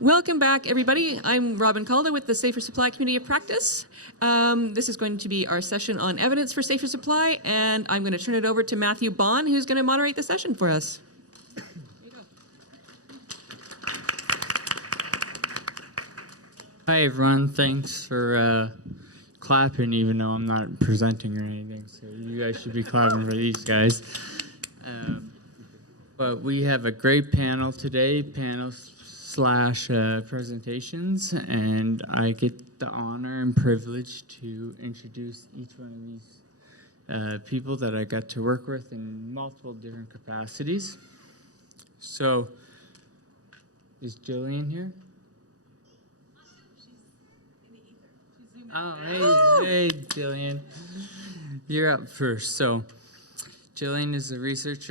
Welcome back, everybody. I'm Robin Kolla with the Safer Supply Community of Practice. This is going to be our session on evidence for safer supply, and I'm going to turn it over to Matthew Bonn, who's going to moderate the session for us. Hi, everyone. Thanks for clapping, even though I'm not presenting or anything, so you guys should be clapping for these guys. But we have a great panel today, presentations, and I get the honor and privilege to introduce each one of these people that I got to work with in multiple different capacities. So, is Gillian here? Oh, hey, Gillian. You're up first. So, Gillian is a research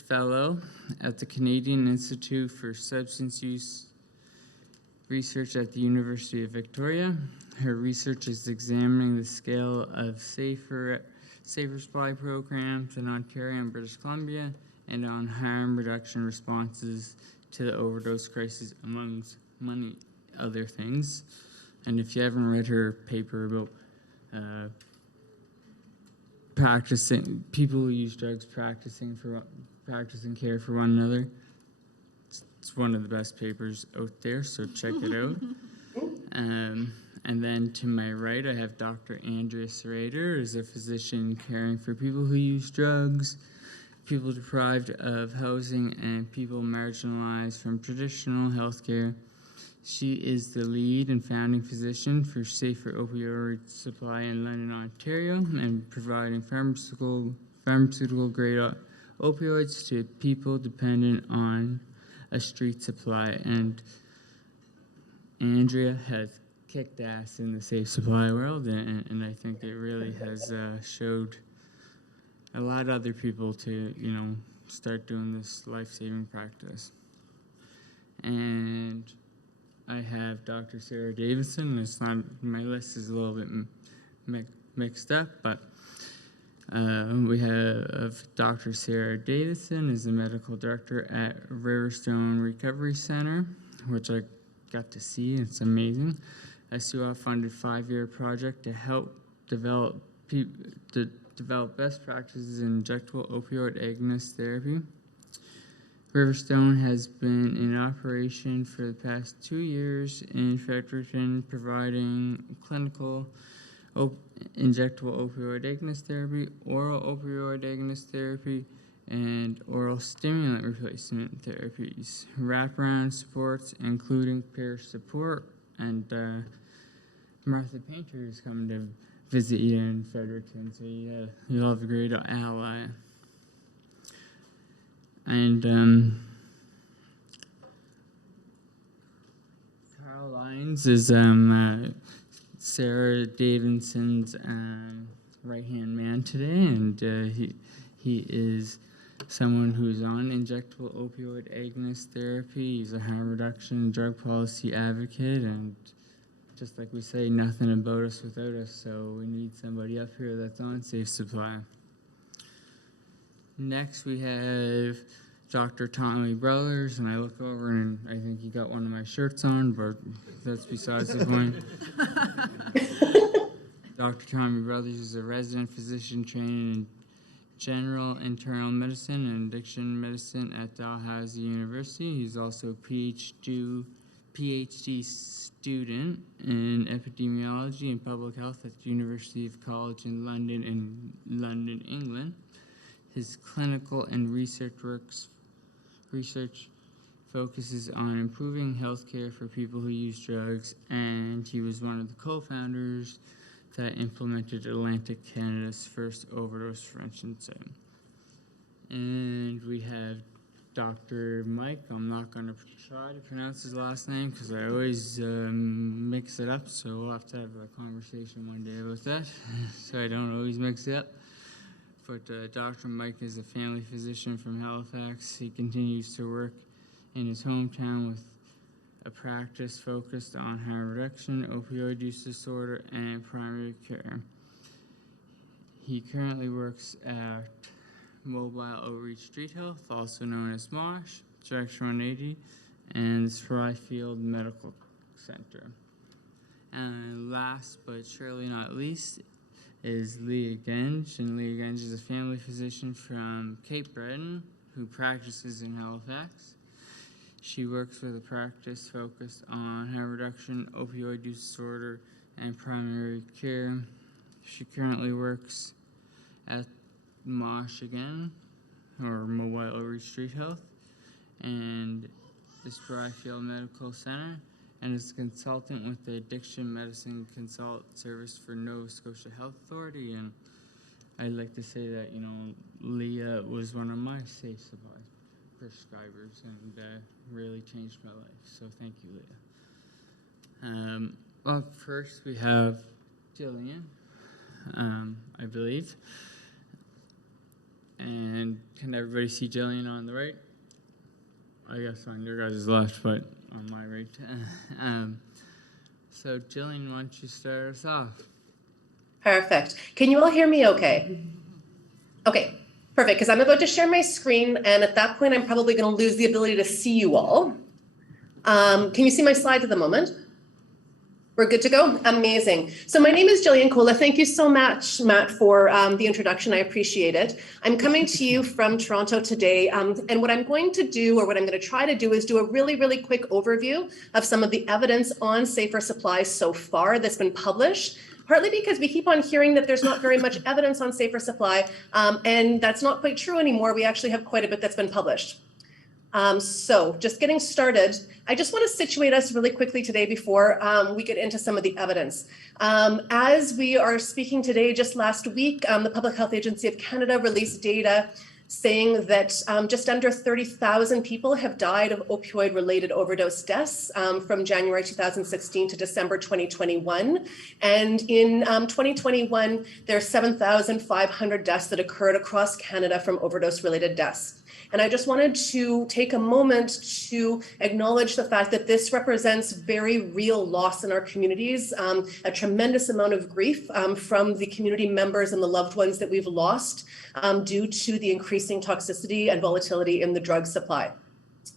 fellow at the Canadian Institute for Substance Use Research at the University of Victoria. Her research is examining the scale of safer supply programs in Ontario and British Columbia and on harm reduction responses to the overdose crisis, amongst many other things. And if you haven't read her paper about people who use drugs practicing care for one another, it's one of the best papers out there, so check it out. And then to my right, I have Dr. Andrea Sereda, who's a physician caring for people who use drugs, people deprived of housing, and people marginalized from traditional healthcare. She is the lead and founding physician for Safer Opioid Supply in London, Ontario, and providing pharmaceutical-grade opioids to people dependent on a street supply. And Andrea has kicked ass in the safe supply world, and I think it really has showed a lot of other people to, start doing this life-saving practice. And I have Dr. Sara Davidson. It's not, my list is a little bit mixed up, but we have Dr. Sara Davidson is the medical director at Riverstone Recovery Center, which I got to see. It's amazing. A SUA-funded 5-year project to help develop best practices in injectable opioid agonist therapy. Riverstone has been in operation for the past 2 years in Fredericton, providing clinical injectable opioid agonist therapy, oral opioid agonist therapy, and oral stimulant replacement therapies. Wraparound supports, including peer support, and Martha Painter is coming to visit you in Fredericton, so you'll have a great ally. And Lyons is Sara Davidson's right-hand man today, and he is someone who's on injectable opioid agonist therapy. He's a harm reduction drug policy advocate, and just like we say, nothing about us without us, so we need somebody up here that's on safe supply. Next, we have Dr. Tommy Brothers, and I look over and I think he got one of my shirts on, but that's besides the point. Dr. Tommy Brothers is a resident physician trained in general internal medicine and addiction medicine at Dalhousie University. He's also a PhD student in epidemiology and public health at the University of College in London, England. His clinical and research focuses on improving healthcare for people who use drugs, and he was one of the co-founders that implemented Atlantic Canada's first overdose prevention center. And we have Dr. Mike. I'm not going to try to pronounce his last name because I always mix it up, so we'll have to have a conversation one day about that, so I don't always mix it up. But Dr. Mike is a family physician from Halifax. He continues to work in his hometown with a practice focused on harm reduction, opioid use disorder, and primary care. He currently works at Mobile Outreach Street Health, also known as MOSH, Direction 180, and Spryfield Medical Center. And last but surely not least is Leah Genge, and Leah Genge is a family physician from Cape Breton who practices in Halifax. She works with a practice focused on harm reduction, opioid use disorder, and primary care. She currently works at MOSH again, or Mobile Outreach Street Health, and the Spryfield Medical Center, and is a consultant with the Addiction Medicine Consult Service for Nova Scotia Health Authority. And I'd like to say that, you know, Leah was one of my safe supply prescribers and really changed my life. So thank you, Leah. Up first we have Gillian, I believe. And can everybody see Gillian on the right? I guess on your guys' left, but on my right. So Gillian, why don't you start us off? Perfect. Can you all hear me okay? Okay, perfect, because I'm about to share my screen, and at that point, I'm probably going to lose the ability to see you all. Can you see my slides at the moment? We're good to go? Amazing. So my name is Gillian Kolla. Thank you so much, Matt, for the introduction. I appreciate it. I'm coming to you from Toronto today, and what I'm going to do, or what I'm going to try to do, is do a really, really quick overview of some of the evidence on safer supply so far that's been published, partly because we keep on hearing that there's not very much evidence on safer supply, and that's not quite true anymore. We actually have quite a bit that's been published. So just getting started, I just want to situate us really quickly today before we get into some of the evidence. As we are speaking today, just last week, the Public Health Agency of Canada released data saying that just under 30,000 people have died of opioid-related overdose deaths from January 2016 to December 2021. And in 2021, there are 7,500 deaths that occurred across Canada from overdose-related deaths. And I just wanted to take a moment to acknowledge the fact that this represents very real loss in our communities, a tremendous amount of grief from the community members and the loved ones that we've lost due to the increasing toxicity and volatility in the drug supply.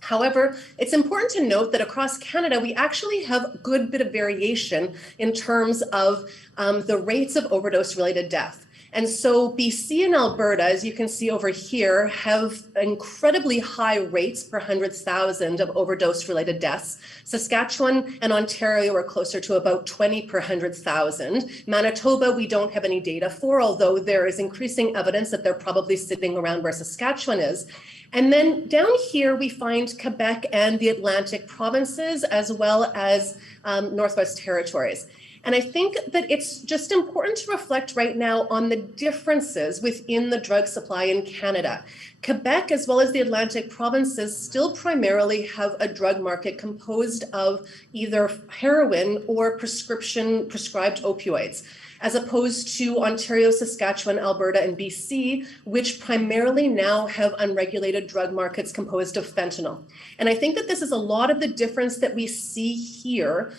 However, it's important to note that across Canada, we actually have a good bit of variation in terms of the rates of overdose-related death. And so BC and Alberta, as you can see over here, have incredibly high rates per 100,000 of overdose-related deaths. Saskatchewan and Ontario are closer to about 20 per 100,000. Manitoba, we don't have any data for, although there is increasing evidence that they're probably sitting around where Saskatchewan is. And then down here, we find Quebec and the Atlantic provinces, as well as Northwest Territories. And I think that it's just important to reflect right now on the differences within the drug supply in Canada. Quebec, as well as the Atlantic provinces, still primarily have a drug market composed of either heroin or prescribed opioids, as opposed to Ontario, Saskatchewan, Alberta, and BC, which primarily now have unregulated drug markets composed of fentanyl. And I think that this is a lot of the difference that we see here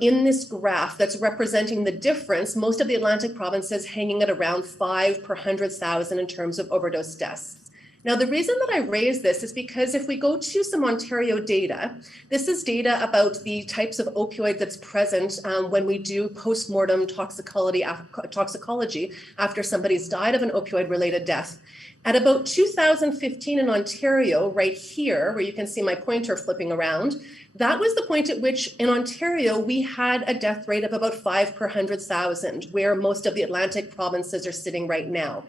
in this graph that's representing the difference, most of the Atlantic provinces hanging at around 5 per 100,000 in terms of overdose deaths. Now, the reason that I raise this is because if we go to some Ontario data, this is data about the types of opioid that's present when we do post-mortem toxicology after somebody's died of an opioid-related death. At about 2015 in Ontario, right here, where you can see my pointer flipping around, that was the point at which in Ontario, we had a death rate of about 5 per 100,000, where most of the Atlantic provinces are sitting right now.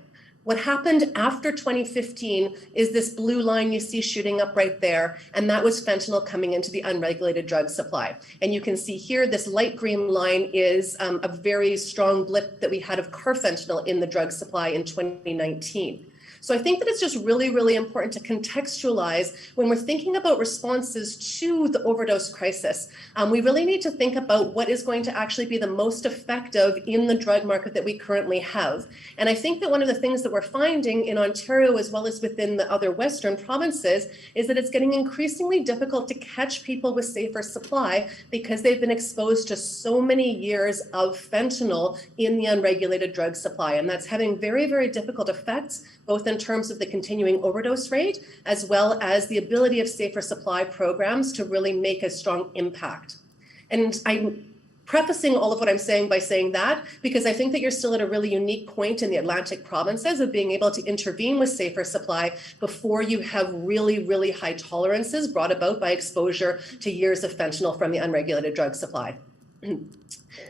What happened after 2015 is this blue line you see shooting up right there, and that was fentanyl coming into the unregulated drug supply. And you can see here, this light green line is a very strong blip that we had of carfentanil in the drug supply in 2019. So I think that it's just really, really important to contextualize when we're thinking about responses to the overdose crisis. We really need to think about what is going to actually be the most effective in the drug market that we currently have. And I think that one of the things that we're finding in Ontario, as well as within the other Western provinces, is that it's getting increasingly difficult to catch people with safer supply because they've been exposed to so many years of fentanyl in the unregulated drug supply. And that's having very, very difficult effects, both in terms of the continuing overdose rate, as well as the ability of safer supply programs to really make a strong impact. And I'm prefacing all of what I'm saying by saying that because I think that you're still at a really unique point in the Atlantic provinces of being able to intervene with safer supply before you have really, really high tolerances brought about by exposure to years of fentanyl from the unregulated drug supply.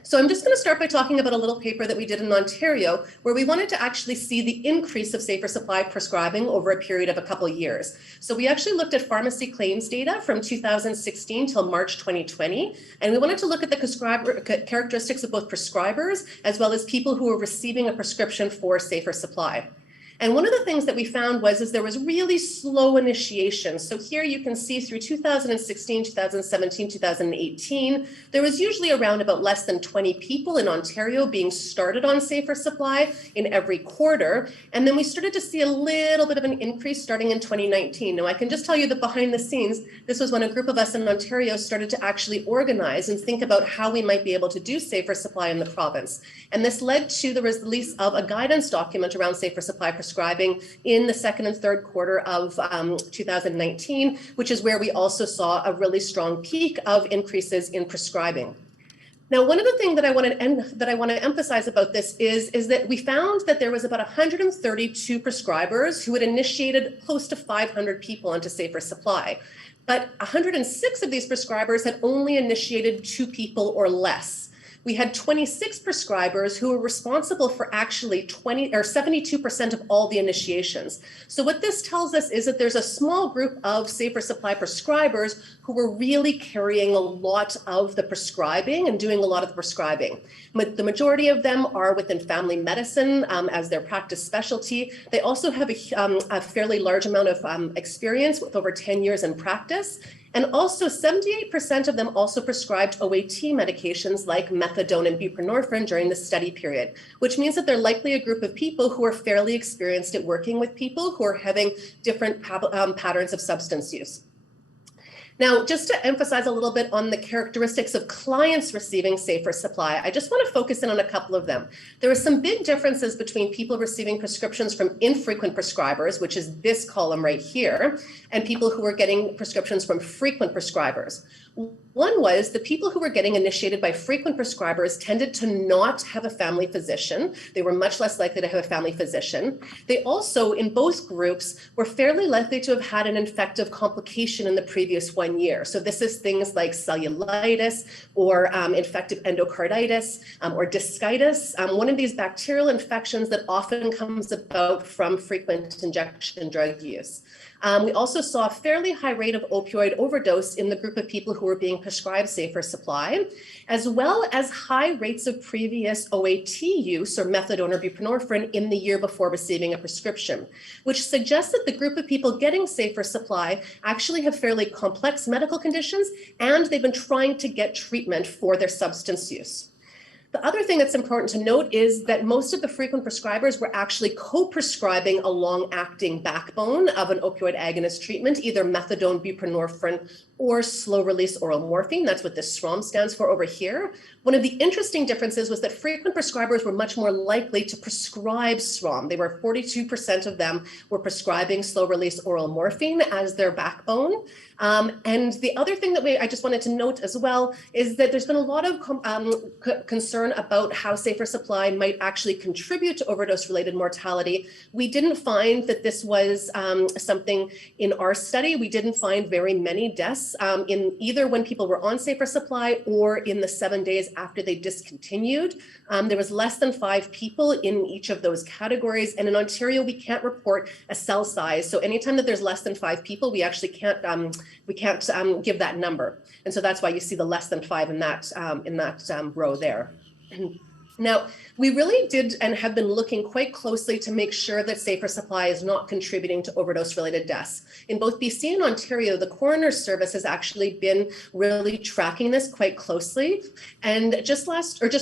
So I'm just going to start by talking about a little paper that we did in Ontario where we wanted to actually see the increase of safer supply prescribing over a period of a couple of years. So we actually looked at pharmacy claims data from 2016 till March 2020, and we wanted to look at the characteristics of both prescribers as well as people who were receiving a prescription for safer supply. And one of the things that we found was there was really slow initiation. So here you can see through 2016, 2017, 2018, there was usually around about less than 20 people in Ontario being started on safer supply in every quarter. And then we started to see a little bit of an increase starting in 2019. Now I can just tell you that behind the scenes, this was when a group of us in Ontario started to actually organize and think about how we might be able to do safer supply in the province. And this led to the release of a guidance document around safer supply prescribing in the second and third quarter of 2019, which is where we also saw a really strong peak of increases in prescribing. Now, one of the things that I want to emphasize about this is that we found that there was about 132 prescribers who had initiated close to 500 people onto safer supply. But 106 of these prescribers had only initiated 2 people or less. We had 26 prescribers who were responsible for actually 72% of all the initiations. So what this tells us is that there's a small group of safer supply prescribers who were really carrying a lot of the prescribing and doing a lot of the prescribing. But the majority of them are within family medicine as their practice specialty. They also have a fairly large amount of experience with over 10 years in practice. And also 78% of them also prescribed OAT medications like methadone and buprenorphine during the study period, which means that they're likely a group of people who are fairly experienced at working with people who are having different patterns of substance use. Now, just to emphasize a little bit on the characteristics of clients receiving safer supply, I just want to focus in on a couple of them. There are some big differences between people receiving prescriptions from infrequent prescribers, which is this column right here, and people who are getting prescriptions from frequent prescribers. One was the people who were getting initiated by frequent prescribers tended to not have a family physician. They were much less likely to have a family physician. They also, in both groups, were fairly likely to have had an infective complication in the previous 1 year. So this is things like cellulitis or infective endocarditis or discitis, one of these bacterial infections that often comes about from frequent injection drug use. We also saw a fairly high rate of opioid overdose in the group of people who were being prescribed safer supply, as well as high rates of previous OAT use or methadone or buprenorphine in the year before receiving a prescription, which suggests that the group of people getting safer supply actually have fairly complex medical conditions and they've been trying to get treatment for their substance use. The other thing that's important to note is that most of the frequent prescribers were actually co-prescribing a long-acting backbone of an opioid agonist treatment, either methadone, buprenorphine, or slow-release oral morphine. That's what the SROM stands for over here. One of the interesting differences was that frequent prescribers were much more likely to prescribe SROM. They were 42% of them were prescribing slow-release oral morphine as their backbone. And the other thing that I just wanted to note as well is that there's been a lot of concern about how safer supply might actually contribute to overdose-related mortality. We didn't find that this was something in our study. We didn't find very many deaths in either when people were on safer supply or in the 7 days after they discontinued. There was less than 5 people in each of those categories. And in Ontario, we can't report a cell size. So anytime that there's less than 5 people, we actually can't give that number. And so that's why you see the less than 5 in that row there. Now, we really did and have been looking quite closely to make sure that safer supply is not contributing to overdose-related deaths. In both BC and Ontario, the coroner's service has actually been really tracking this quite closely. And just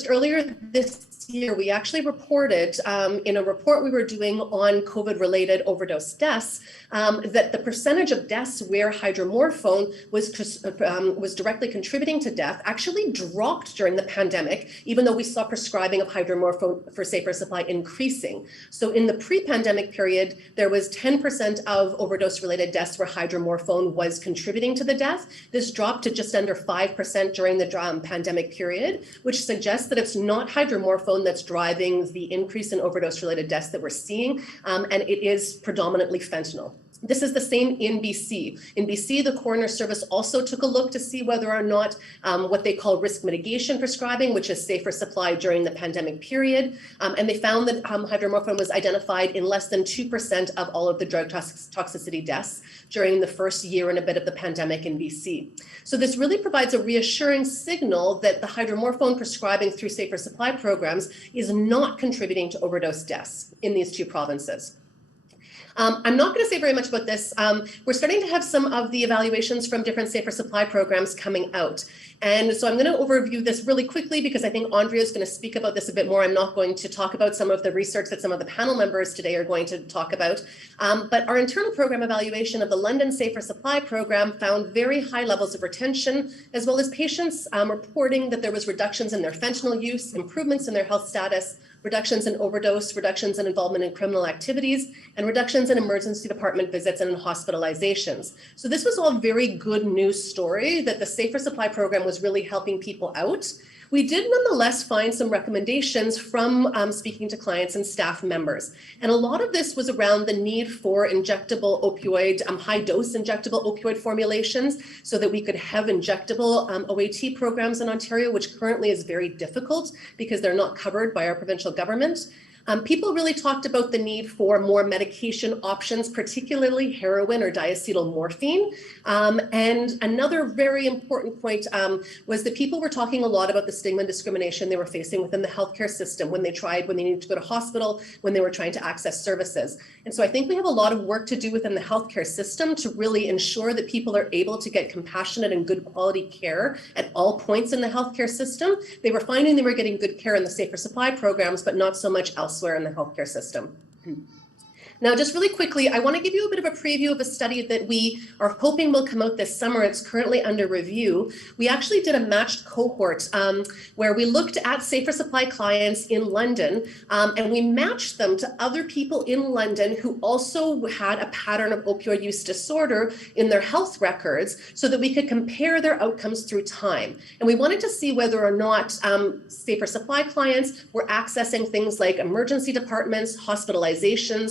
earlier this year, we actually reported in a report we were doing on COVID-related overdose deaths that the percentage of deaths where hydromorphone was directly contributing to death actually dropped during the pandemic, even though we saw prescribed prescribing of hydromorphone for safer supply increasing. So in the pre-pandemic period, there was 10% of overdose-related deaths where hydromorphone was contributing to the death. This dropped to just under 5% during the pandemic period, which suggests that it's not hydromorphone that's driving the increase in overdose-related deaths that we're seeing, and it is predominantly fentanyl. This is the same in BC. In BC, the coroner service also took a look to see whether or not what they call risk mitigation prescribing, which is safer supply during the pandemic period, and they found that hydromorphone was identified in less than 2% of all of the drug toxicity deaths during the first year and a bit of the pandemic in BC. So this really provides a reassuring signal that the hydromorphone prescribing through safer supply programs is not contributing to overdose deaths in these two provinces. I'm not going to say very much about this. We're starting to have some of the evaluations from different safer supply programs coming out. And so I'm going to overview this really quickly because I think Andrea is going to speak about this a bit more. I'm not going to talk about some of the research that some of the panel members today are going to talk about. But our internal program evaluation of the London Safer Supply Program found very high levels of retention, as well as patients reporting that there was reductions in their fentanyl use, improvements in their health status, reductions in overdose, reductions in involvement in criminal activities, and reductions in emergency department visits and in hospitalizations. So this was all very good news story that the Safer Supply Program was really helping people out. We did nonetheless find some recommendations from speaking to clients and staff members. And a lot of this was around the need for injectable opioid, high-dose injectable opioid formulations so that we could have injectable OAT programs in Ontario, which currently is very difficult because they're not covered by our provincial government. People really talked about the need for more medication options, particularly heroin or diacetyl morphine. And another very important point was that people were talking a lot about the stigma and discrimination they were facing within the healthcare system when they needed to go to hospital, when they were trying to access services. And so I think we have a lot of work to do within the healthcare system to really ensure that people are able to get compassionate and good quality care at all points in the healthcare system. They were finding they were getting good care in the safer supply programs, but not so much elsewhere in the healthcare system. Now, just really quickly, I want to give you a bit of a preview of a study that we are hoping will come out this summer. It's currently under review. We actually did a matched cohort where we looked at safer supply clients in London, and we matched them to other people in London who also had a pattern of opioid use disorder in their health records so that we could compare their outcomes through time. And we wanted to see whether or not safer supply clients were accessing things like emergency departments, hospitalization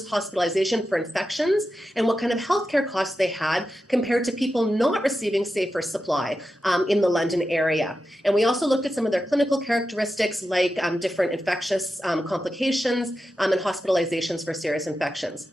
for infections, and what kind of healthcare costs they had compared to people not receiving safer supply in the London area. And we also looked at some of their clinical characteristics like different infectious complications and hospitalizations for serious infections.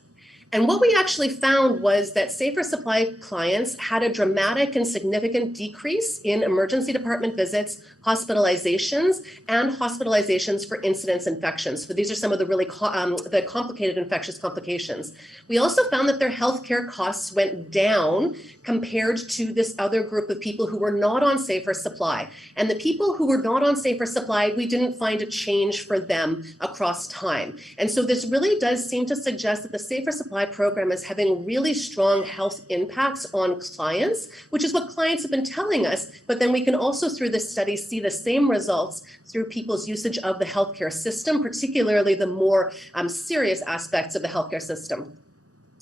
And what we actually found was that safer supply clients had a dramatic and significant decrease in emergency department visits, hospitalizations, and hospitalizations for incidence infections. So these are some of the really the complicated infectious complications. We also found that their healthcare costs went down compared to this other group of people who were not on safer supply. And the people who were not on safer supply, we didn't find a change for them across time. And so this really does seem to suggest that the safer supply program is having really strong health impacts on clients, which is what clients have been telling us. But then we can also, through this study, see the same results through people's usage of the healthcare system, particularly the more serious aspects of the healthcare system.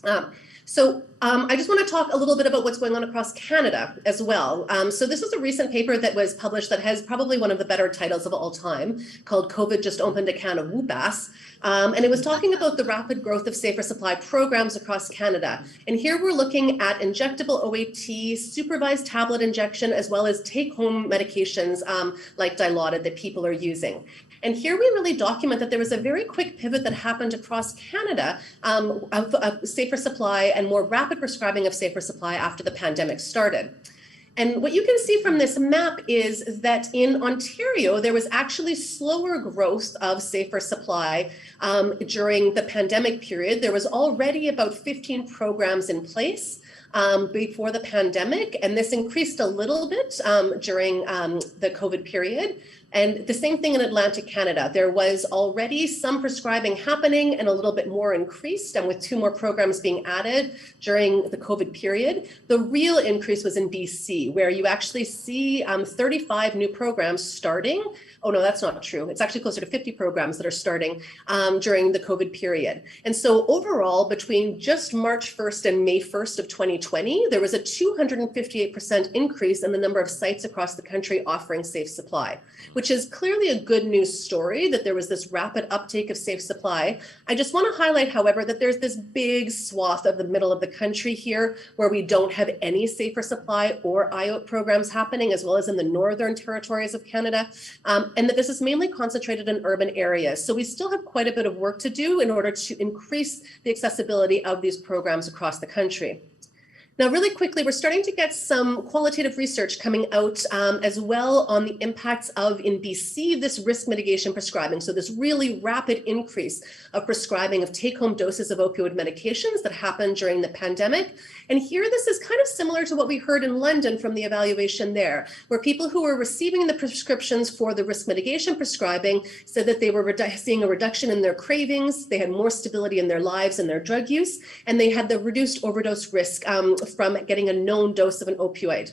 I just want to talk a little bit about what's going on across Canada as well. So this was a recent paper that was published that has probably one of the better titles of all time, called COVID Just Opened a Can of Whoop-Ass. And it was talking about the rapid growth of safer supply programs across Canada. And here we're looking at injectable OAT, supervised tablet injection, as well as take-home medications like Dilaudid that people are using. And here we really document that there was a very quick pivot that happened across Canada of safer supply and more rapid prescribing of safer supply after the pandemic started. And what you can see from this map is that in Ontario, there was actually slower growth of safer supply during the pandemic period. There was already about 15 programs in place before the pandemic, and this increased a little bit during the COVID period. And the same thing in Atlantic Canada. There was already some prescribing happening and a little bit more increased, and with 2 more programs being added during the COVID period. The real increase was in BC, where you actually see 35 new programs starting. Oh, no, that's not true. It's actually closer to 50 programs that are starting during the COVID period. And so overall, between just March 1st and May 1st of 2020, there was a 258% increase in the number of sites across the country offering safe supply, which is clearly a good news story that there was this rapid uptake of safe supply. I just want to highlight, however, that there's this big swath of the middle of the country here where we don't have any safer supply or IOAT programs happening, as well as in the northern territories of Canada. And that this is mainly concentrated in urban areas. So we still have quite a bit of work to do in order to increase the accessibility of these programs across the country. Now, really quickly, we're starting to get some qualitative research coming out as well on the impacts of, in BC, this risk mitigation prescribing. So this really rapid increase of prescribing of take-home doses of opioid medications that happened during the pandemic. And here, this is kind of similar to what we heard in London from the evaluation there, where people who were receiving the prescriptions for the risk mitigation prescribing said that they were seeing a reduction in their cravings, they had more stability in their lives and their drug use, and they had the reduced overdose risk from getting a known dose of an opioid.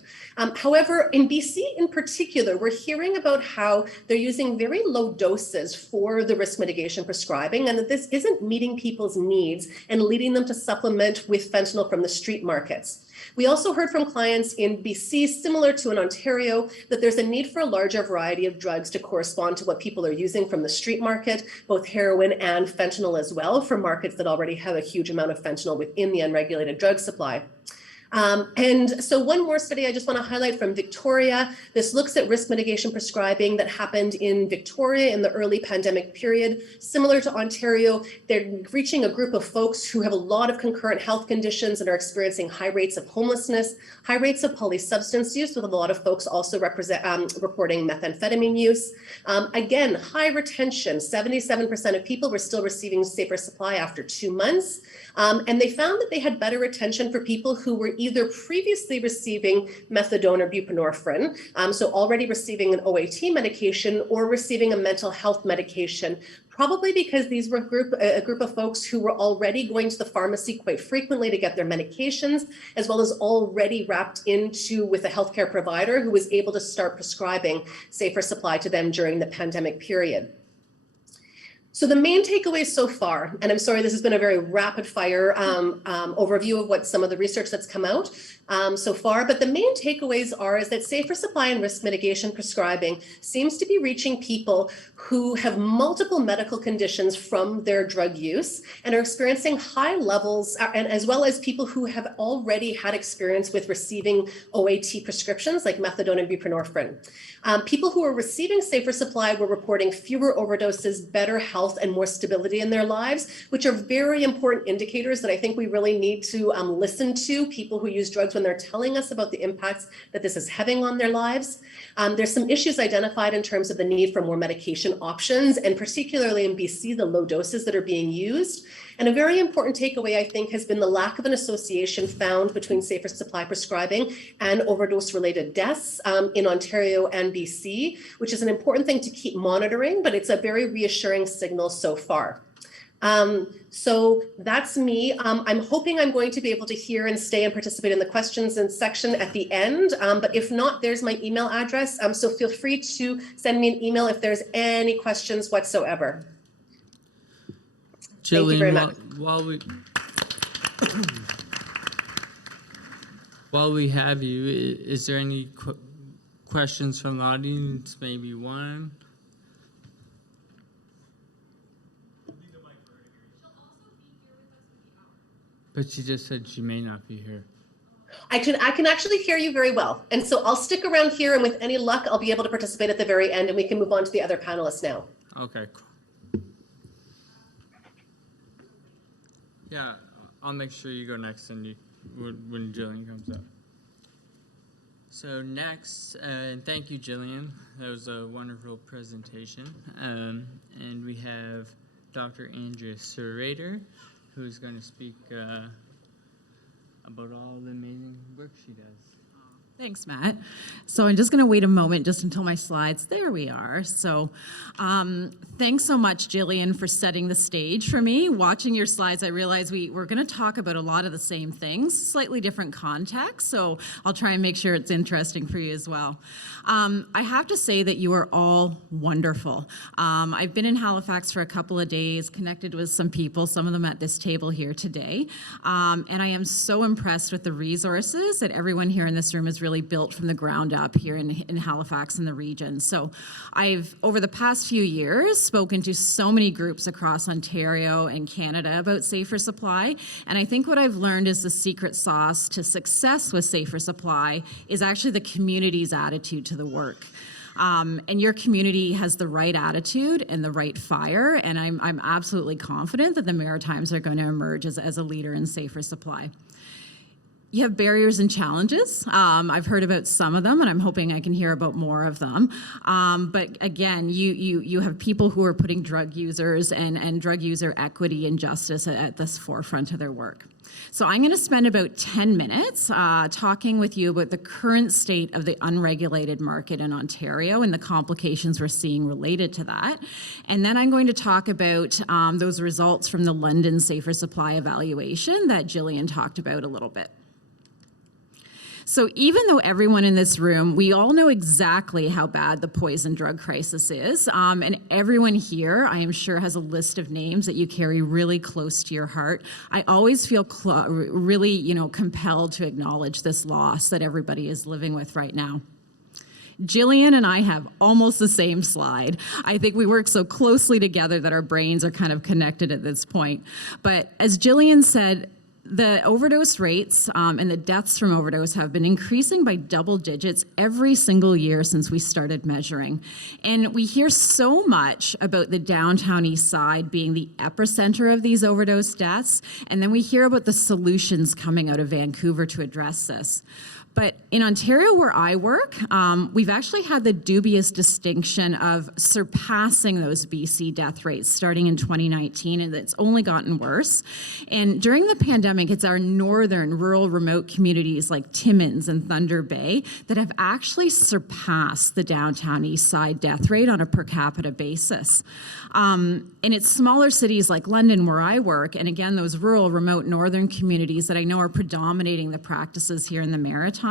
However, in BC in particular, we're hearing about how they're using very low doses for the risk mitigation prescribing, and that this isn't meeting people's needs and leading them to supplement with fentanyl from the street markets. We also heard from clients in BC, similar to in Ontario, that there's a need for a larger variety of drugs to correspond to what people are using from the street market, both heroin and fentanyl as well, for markets that already have a huge amount of fentanyl within the unregulated drug supply. And so one more study I just want to highlight from Victoria. This looks at risk mitigation prescribing that happened in Victoria in the early pandemic period. Similar to Ontario, they're reaching a group of folks who have a lot of concurrent health conditions and are experiencing high rates of homelessness, high rates of polysubstance use, with a lot of folks also reporting methamphetamine use. Again, high retention, 77% of people were still receiving safer supply after 2 months. And they found that they had better retention for people who were either previously receiving methadone or buprenorphine, so already receiving an OAT medication or receiving a mental health medication, probably because these were a group of folks who were already going to the pharmacy quite frequently to get their medications, as well as already wrapped into with a healthcare provider who was able to start prescribing safer supply to them during the pandemic period. So the main takeaways so far, and I'm sorry, this has been a very rapid fire overview of what some of the research that's come out so far, but the main takeaways is that safer supply and risk mitigation prescribing seems to be reaching people who have multiple medical conditions from their drug use and are experiencing high levels, and as well as people who have already had experience with receiving OAT prescriptions like methadone and buprenorphine. People who are receiving safer supply were reporting fewer overdoses, better health, and more stability in their lives, which are very important indicators that I think we really need to listen to people who use drugs when they're telling us about the impacts that this is having on their lives. There's some issues identified in terms of the need for more medication options, and particularly in BC, the low doses that are being used. And a very important takeaway, I think, has been the lack of an association found between safer supply prescribing and overdose-related deaths in Ontario and BC, which is an important thing to keep monitoring, but it's a very reassuring signal so far. So that's me. I'm hoping I'm going to be able to hear and stay and participate in the questions and section at the end. But if not, there's my email address. So feel free to send me an email if there's any questions whatsoever. Gillian, Thank you very much. While we have you, is there any questions from the audience? Maybe one. But she just said she may not be here. I can actually hear you very well. And so I'll stick around here, and with any luck, I'll be able to participate at the very end, and we can move on to the other panelists now. Okay, cool. Yeah, I'll make sure you go next and when Gillian comes up. So next, and thank you, Gillian. That was a wonderful presentation. And we have Dr. Andrea Sereda, who's going to speak about all the amazing work she does. Thanks, Matt. So I'm just going to wait a moment just until my slides. There we are. So thanks so much, Gillian, for setting the stage for me. Watching your slides, I realized we're going to talk about a lot of the same things, slightly different contexts. So I'll try and make sure it's interesting for you as well. I have to say that you are all wonderful. I've been in Halifax for a couple of days, connected with some people, some of them at this table here today. And I am so impressed with the resources that everyone here in this room has really built from the ground up here in Halifax and the region. So I've, over the past few years, spoken to so many groups across Ontario and Canada about safer supply. And I think what I've learned is the secret sauce to success with safer supply is actually the community's attitude to the work. And your community has the right attitude and the right fire, and I'm absolutely confident that the Maritimes are going to emerge as a leader in safer supply. You have barriers and challenges. I've heard about some of them, and I'm hoping I can hear about more of them. But again, you have people who are putting drug users and drug user equity and justice at the forefront of their work. So I'm going to spend about 10 minutes talking with you about the current state of the unregulated market in Ontario and the complications we're seeing related to that. And then I'm going to talk about those results from the London Safer Supply evaluation that Gillian talked about a little bit. So even though everyone in this room, we all know exactly how bad the poison drug crisis is, and everyone here, I am sure, has a list of names that you carry really close to your heart, I always feel really, compelled to acknowledge this loss that everybody is living with right now. Gillian and I have almost the same slide. I think we work so closely together that our brains are kind of connected at this point. But as Gillian said, the overdose rates and the deaths from overdose have been increasing by double digits every single year since we started measuring. And we hear so much about the downtown east side being the epicenter of these overdose deaths, and then we hear about the solutions coming out of Vancouver to address this. But in Ontario, where I work, we've actually had the dubious distinction of surpassing those BC death rates starting in 2019, and it's only gotten worse. And during the pandemic, it's our northern, rural, remote communities like Timmins and Thunder Bay that have actually surpassed the downtown east side death rate on a per capita basis. And it's smaller cities like London, where I work, and again, those rural, remote northern communities that I know are predominating the practices here in the Maritimes.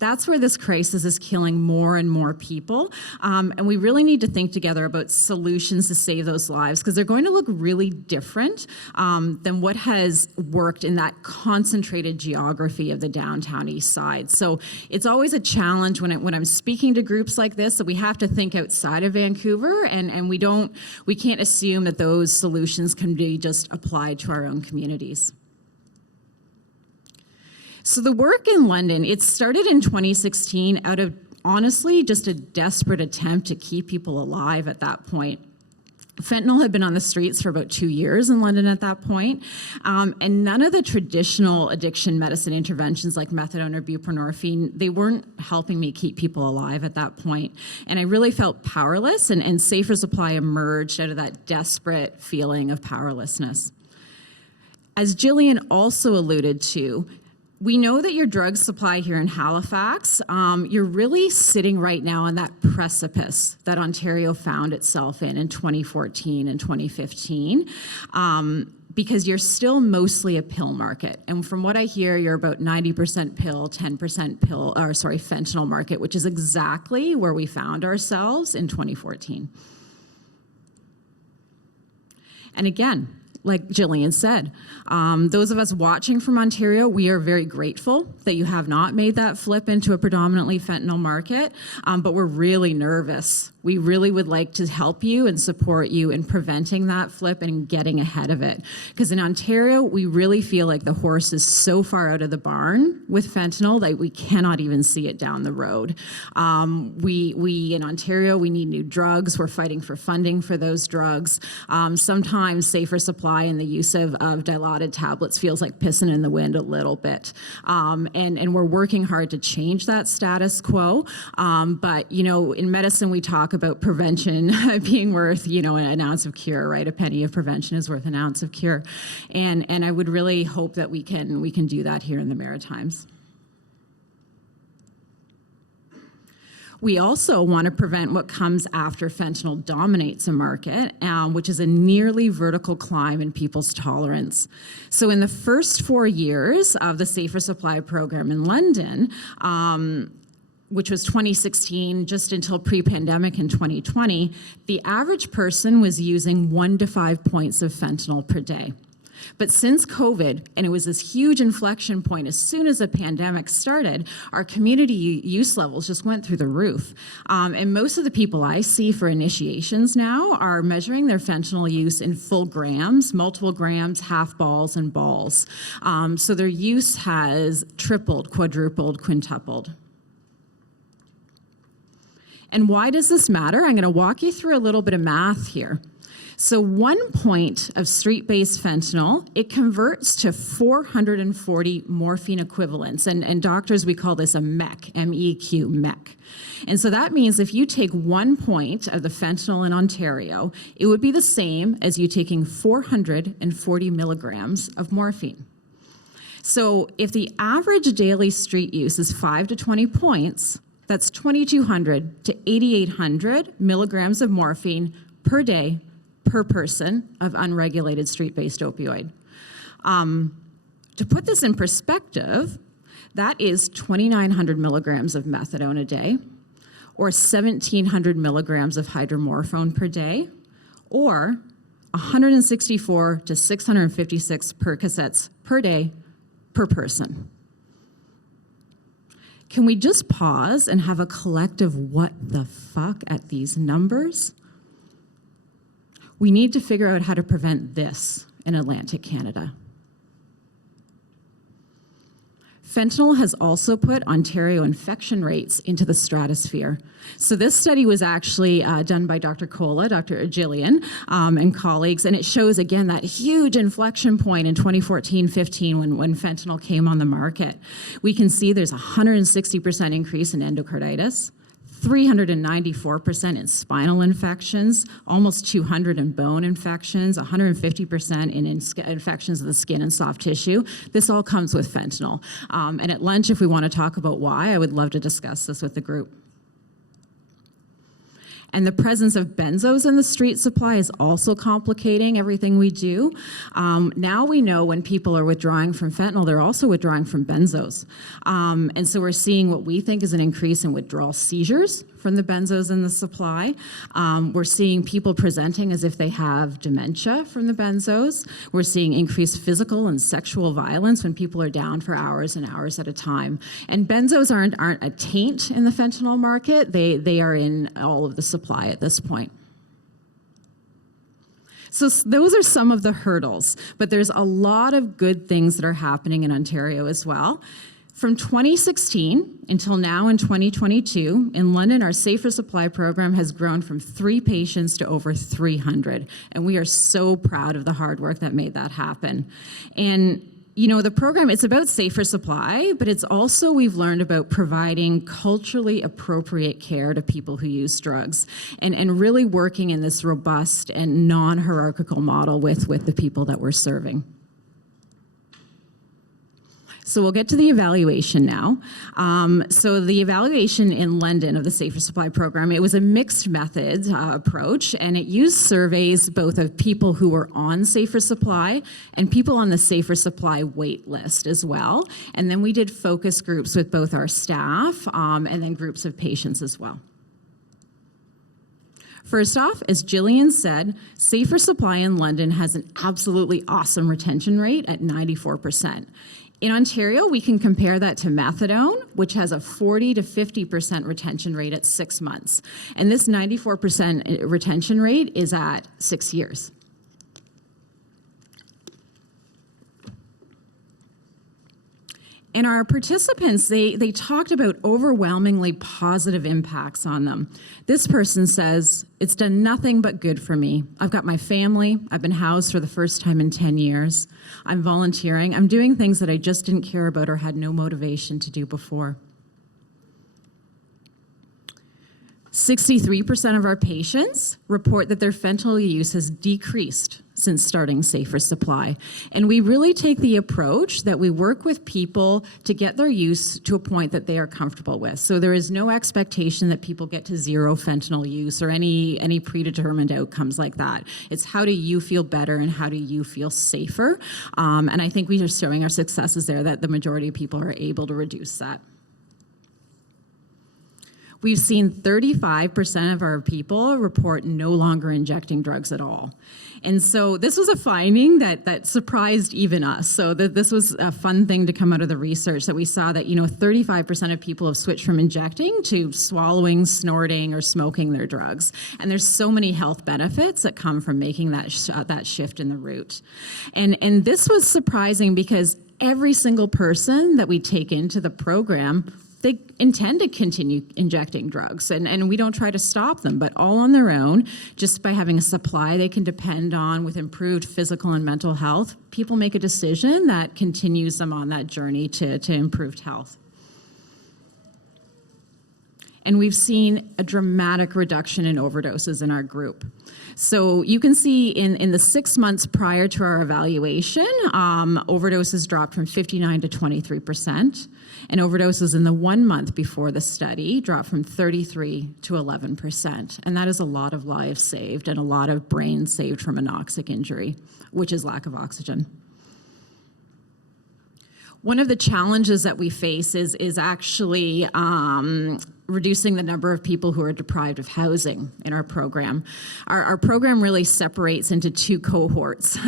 That's where this crisis is killing more and more people. And we really need to think together about solutions to save those lives, because they're going to look really different than what has worked in that concentrated geography of the downtown east side. So it's always a challenge when I'm speaking to groups like this, that we have to think outside of Vancouver, and we can't assume that those solutions can be just applied to our own communities. So the work in London, it started in 2016 out of, honestly, just a desperate attempt to keep people alive at that point. Fentanyl had been on the streets for about 2 years in London at that point, and none of the traditional addiction medicine interventions like methadone or buprenorphine, they weren't helping me keep people alive at that point. And I really felt powerless, and safer supply emerged out of that desperate feeling of powerlessness. As Gillian also alluded to, we know that your drug supply here in Halifax, you're really sitting right now on that precipice that Ontario found itself in 2014 and 2015, because you're still mostly a pill market. And from what I hear, you're about 90% pill, 10% fentanyl market, which is exactly where we found ourselves in 2014. And again, like Gillian said, those of us watching from Ontario, we are very grateful that you have not made that flip into a predominantly fentanyl market, but we're really nervous. We really would like to help you and support you in preventing that flip and getting ahead of it. Because in Ontario, we really feel like the horse is so far out of the barn with fentanyl that we cannot even see it down the road. We in Ontario, we need new drugs. We're fighting for funding for those drugs. Sometimes safer supply and the use of dilaudid tablets feels like pissing in the wind a little bit. And we're working hard to change that status quo. But, in medicine, we talk about prevention being worth, an ounce of cure, right? A penny of prevention is worth an ounce of cure. And I would really hope that we can do that here in the Maritimes. We also want to prevent what comes after fentanyl dominates a market, which is a nearly vertical climb in people's tolerance. So in the first 4 years of the Safer Supply program in London, which was 2016 just until pre-pandemic in 2020, the average person was using 1 to 5 points of fentanyl per day. But since COVID, and it was this huge inflection point as soon as the pandemic started, our community use levels just went through the roof. And most of the people I see for initiations now are measuring their fentanyl use in full grams, multiple grams, half balls, and balls. So their use has tripled, quadrupled, quintupled. And why does this matter? I'm going to walk you through a little bit of math here. So 1 point of street-based fentanyl, it converts to 440 morphine equivalents. And doctors, we call this a MEQ, M-E-Q, MEQ. And so that means if you take 1 point of the fentanyl in Ontario, it would be the same as you taking 440 milligrams of morphine. So if the average daily street use is 5 to 20 points, that's 2,200 to 8,800 milligrams of morphine per day per person of unregulated street-based opioid. To put this in perspective, that is 2,900 milligrams of methadone a day, or 1,700 milligrams of hydromorphone per day, or 164 to 656 Percocets per day per person. Can we just pause and have a collective what the fuck at these numbers? We need to figure out how to prevent this in Atlantic Canada. Fentanyl has also put Ontario infection rates into the stratosphere. So this study was actually done by Dr. Kolla, Dr. Gillian, and colleagues, and it shows, again, that huge inflection point in 2014-15 when fentanyl came on the market. We can see there's a 160% increase in endocarditis, 394% in spinal infections, almost 200 in bone infections, 150% in infections of the skin and soft tissue. This all comes with fentanyl. And at lunch, if we want to talk about why, I would love to discuss this with the group. And the presence of benzos in the street supply is also complicating everything we do. Now we know when people are withdrawing from fentanyl, they're also withdrawing from benzos. And so we're seeing what we think is an increase in withdrawal seizures from the benzos in the supply. We're seeing people presenting as if they have dementia from the benzos. We're seeing increased physical and sexual violence when people are down for hours and hours at a time. And benzos aren't a taint in the fentanyl market. They are in all of the supply at this point. So those are some of the hurdles, but there's a lot of good things that are happening in Ontario as well. From 2016 until now in 2022, in London, our Safer Supply program has grown from 3 patients to over 300, and we are so proud of the hard work that made that happen. And you know, the program, it's about safer supply, but it's also, we've learned about providing culturally appropriate care to people who use drugs and really working in this robust and non-hierarchical model with the people that we're serving. So we'll get to the evaluation now. So the evaluation in London of the Safer Supply program, it was a mixed methods approach, and it used surveys both of people who were on Safer Supply and people on the Safer Supply wait list as well. And then we did focus groups with both our staff and then groups of patients as well. First off, as Gillian said, Safer Supply in London has an absolutely awesome retention rate at 94%. In Ontario, we can compare that to methadone, which has a 40 to 50% retention rate at 6 months. And this 94% retention rate is at 6 years. And our participants, they talked about overwhelmingly positive impacts on them. This person says, it's done nothing but good for me. I've got my family. I've been housed for the first time in 10 years. I'm volunteering. I'm doing things that I just didn't care about or had no motivation to do before. 63% of our patients report that their fentanyl use has decreased since starting Safer Supply. And we really take the approach that we work with people to get their use to a point that they are comfortable with. So there is no expectation that people get to zero fentanyl use or any predetermined outcomes like that. It's how do you feel better and how do you feel safer? And I think we are showing our successes there that the majority of people are able to reduce that. We've seen 35% of our people report no longer injecting drugs at all. And so this was a finding that surprised even us. So this was a fun thing to come out of the research, that we saw that 35% of people have switched from injecting to swallowing, snorting, or smoking their drugs. And there's so many health benefits that come from making that shift in the route. And this was surprising because every single person that we take into the program, they intend to continue injecting drugs, and we don't try to stop them, but all on their own, just by having a supply they can depend on with improved physical and mental health, people make a decision that continues them on that journey to improved health. And we've seen a dramatic reduction in overdoses in our group. So you can see in the 6 months prior to our evaluation, overdoses dropped from 59 to 23%, and overdoses in the 1 month before the study dropped from 33 to 11%. And that is a lot of lives saved and a lot of brains saved from anoxic injury, which is lack of oxygen. One of the challenges that we face is actually reducing the number of people who are deprived of housing in our program. Our program really separates into two cohorts,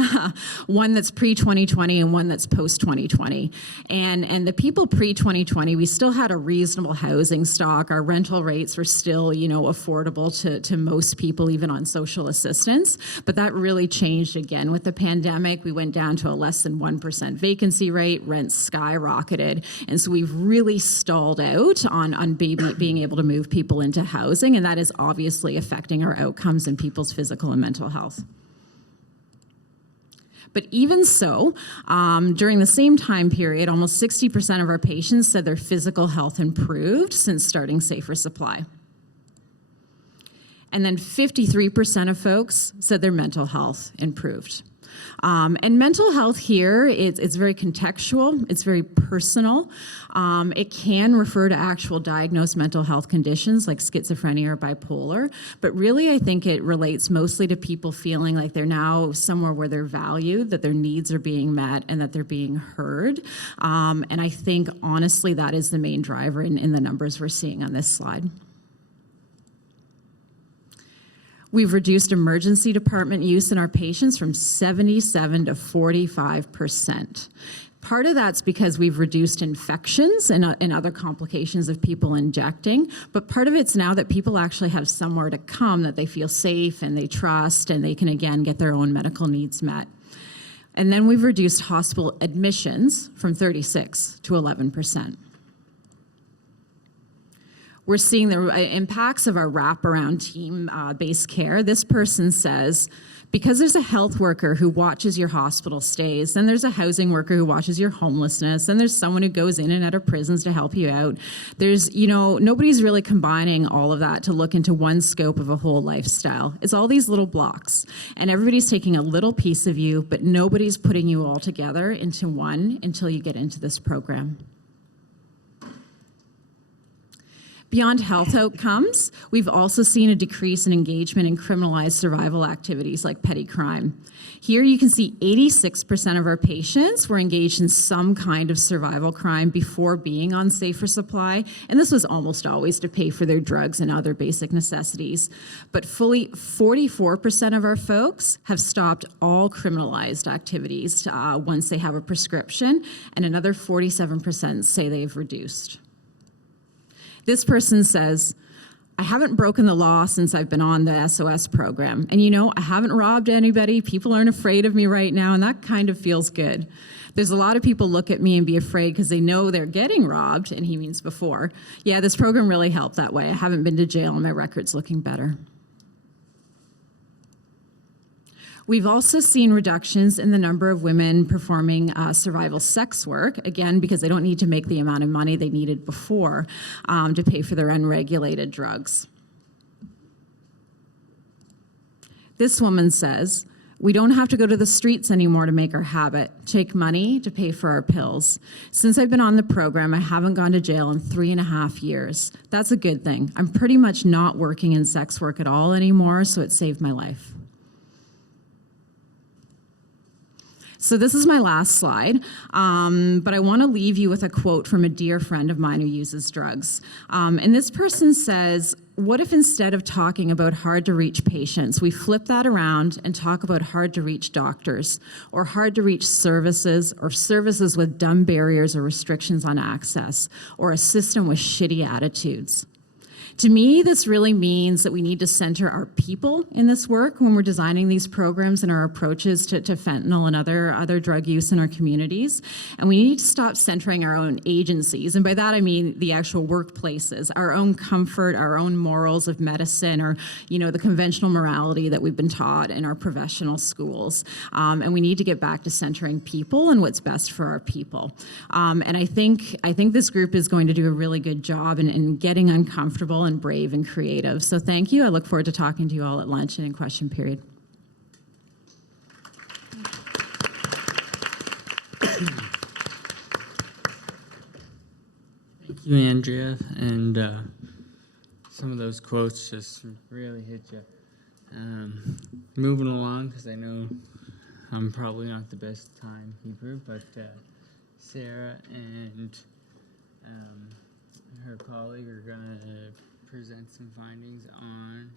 one that's pre-2020 and one that's post-2020. And the people pre-2020, we still had a reasonable housing stock. Our rental rates were still, affordable to most people, even on social assistance. But that really changed again with the pandemic. We went down to a less than 1% vacancy rate, rents skyrocketed. And so we've really stalled out on being able to move people into housing, and that is obviously affecting our outcomes and people's physical and mental health. But even so, during the same time period, almost 60% of our patients said their physical health improved since starting Safer Supply. And then 53% of folks said their mental health improved. And mental health here, it's very contextual, it's very personal. It can refer to actual diagnosed mental health conditions like schizophrenia or bipolar, but really I think it relates mostly to people feeling like they're now somewhere where they're valued, that their needs are being met, and that they're being heard. And I think honestly that is the main driver in the numbers we're seeing on this slide. We've reduced emergency department use in our patients from 77 to 45%. Part of that's because we've reduced infections and other complications of people injecting, but part of it's now that people actually have somewhere to come that they feel safe and they trust, and they can again get their own medical needs met. And then we've reduced hospital admissions from 36 to 11%. We're seeing the impacts of our wraparound team-based care. This person says, because there's a health worker who watches your hospital stays, then there's a housing worker who watches your homelessness, then there's someone who goes in and out of prisons to help you out. There's, nobody's really combining all of that to look into one scope of a whole lifestyle. It's all these little blocks, and everybody's taking a little piece of you, but nobody's putting you all together into one until you get into this program. Beyond health outcomes, we've also seen a decrease in engagement in criminalized survival activities like petty crime. Here you can see 86% of our patients were engaged in some kind of survival crime before being on Safer Supply, and this was almost always to pay for their drugs and other basic necessities. But fully 44% of our folks have stopped all criminalized activities once they have a prescription, and another 47% say they've reduced. This person says, I haven't broken the law since I've been on the SOS program. And I haven't robbed anybody. People aren't afraid of me right now, and that kind of feels good. There's a lot of people look at me and be afraid because they know they're getting robbed, and he means before. Yeah, this program really helped that way. I haven't been to jail, and my record's looking better. We've also seen reductions in the number of women performing survival sex work, again, because they don't need to make the amount of money they needed before to pay for their unregulated drugs. This woman says, "We don't have to go to the streets anymore to make our habit, take money to pay for our pills. Since I've been on the program, I haven't gone to jail in 3.5 years. That's a good thing. I'm pretty much not working in sex work at all anymore, so it saved my life." So this is my last slide, but I want to leave you with a quote from a dear friend of mine who uses drugs. And this person says, "What if instead of talking about hard-to-reach patients, we flip that around and talk about hard-to-reach doctors, or hard-to-reach services, or services with dumb barriers or restrictions on access, or a system with shitty attitudes?" To me, this really means that we need to center our people in this work when we're designing these programs and our approaches to fentanyl and other drug use in our communities. And we need to stop centering our own agencies. And by that, I mean the actual workplaces, our own comfort, our own morals of medicine, or, the conventional morality that we've been taught in our professional schools. And we need to get back to centering people and what's best for our people. And I think this group is going to do a really good job in getting uncomfortable and brave and creative. So thank you. I look forward to talking to you all at lunch and in question period. Thank you, Andrea. And some of those quotes just really hit you. Moving along, because I know I'm probably not the best timekeeper, but Sara and her colleague are going to present some findings on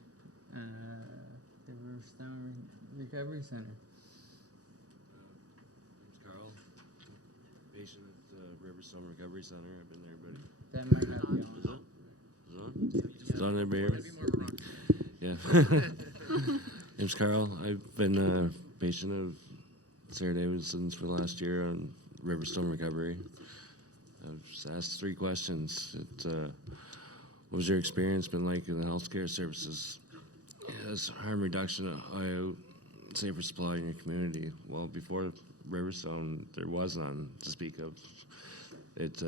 the Riverstone Recovery Center. Name's Carl, patient at the Riverstone Recovery Center. I've been there, buddy. That might not be on. Is it on? Is it on there, baby? Yeah. Name's Carl. I've been a patient of Sara Davidson's for the last year on Riverstone Recovery. I've just asked 3 questions. What was your experience been like in the healthcare services? Has harm reduction, IOAT, safer supply in your community? Well, before Riverstone, there was none to speak of. It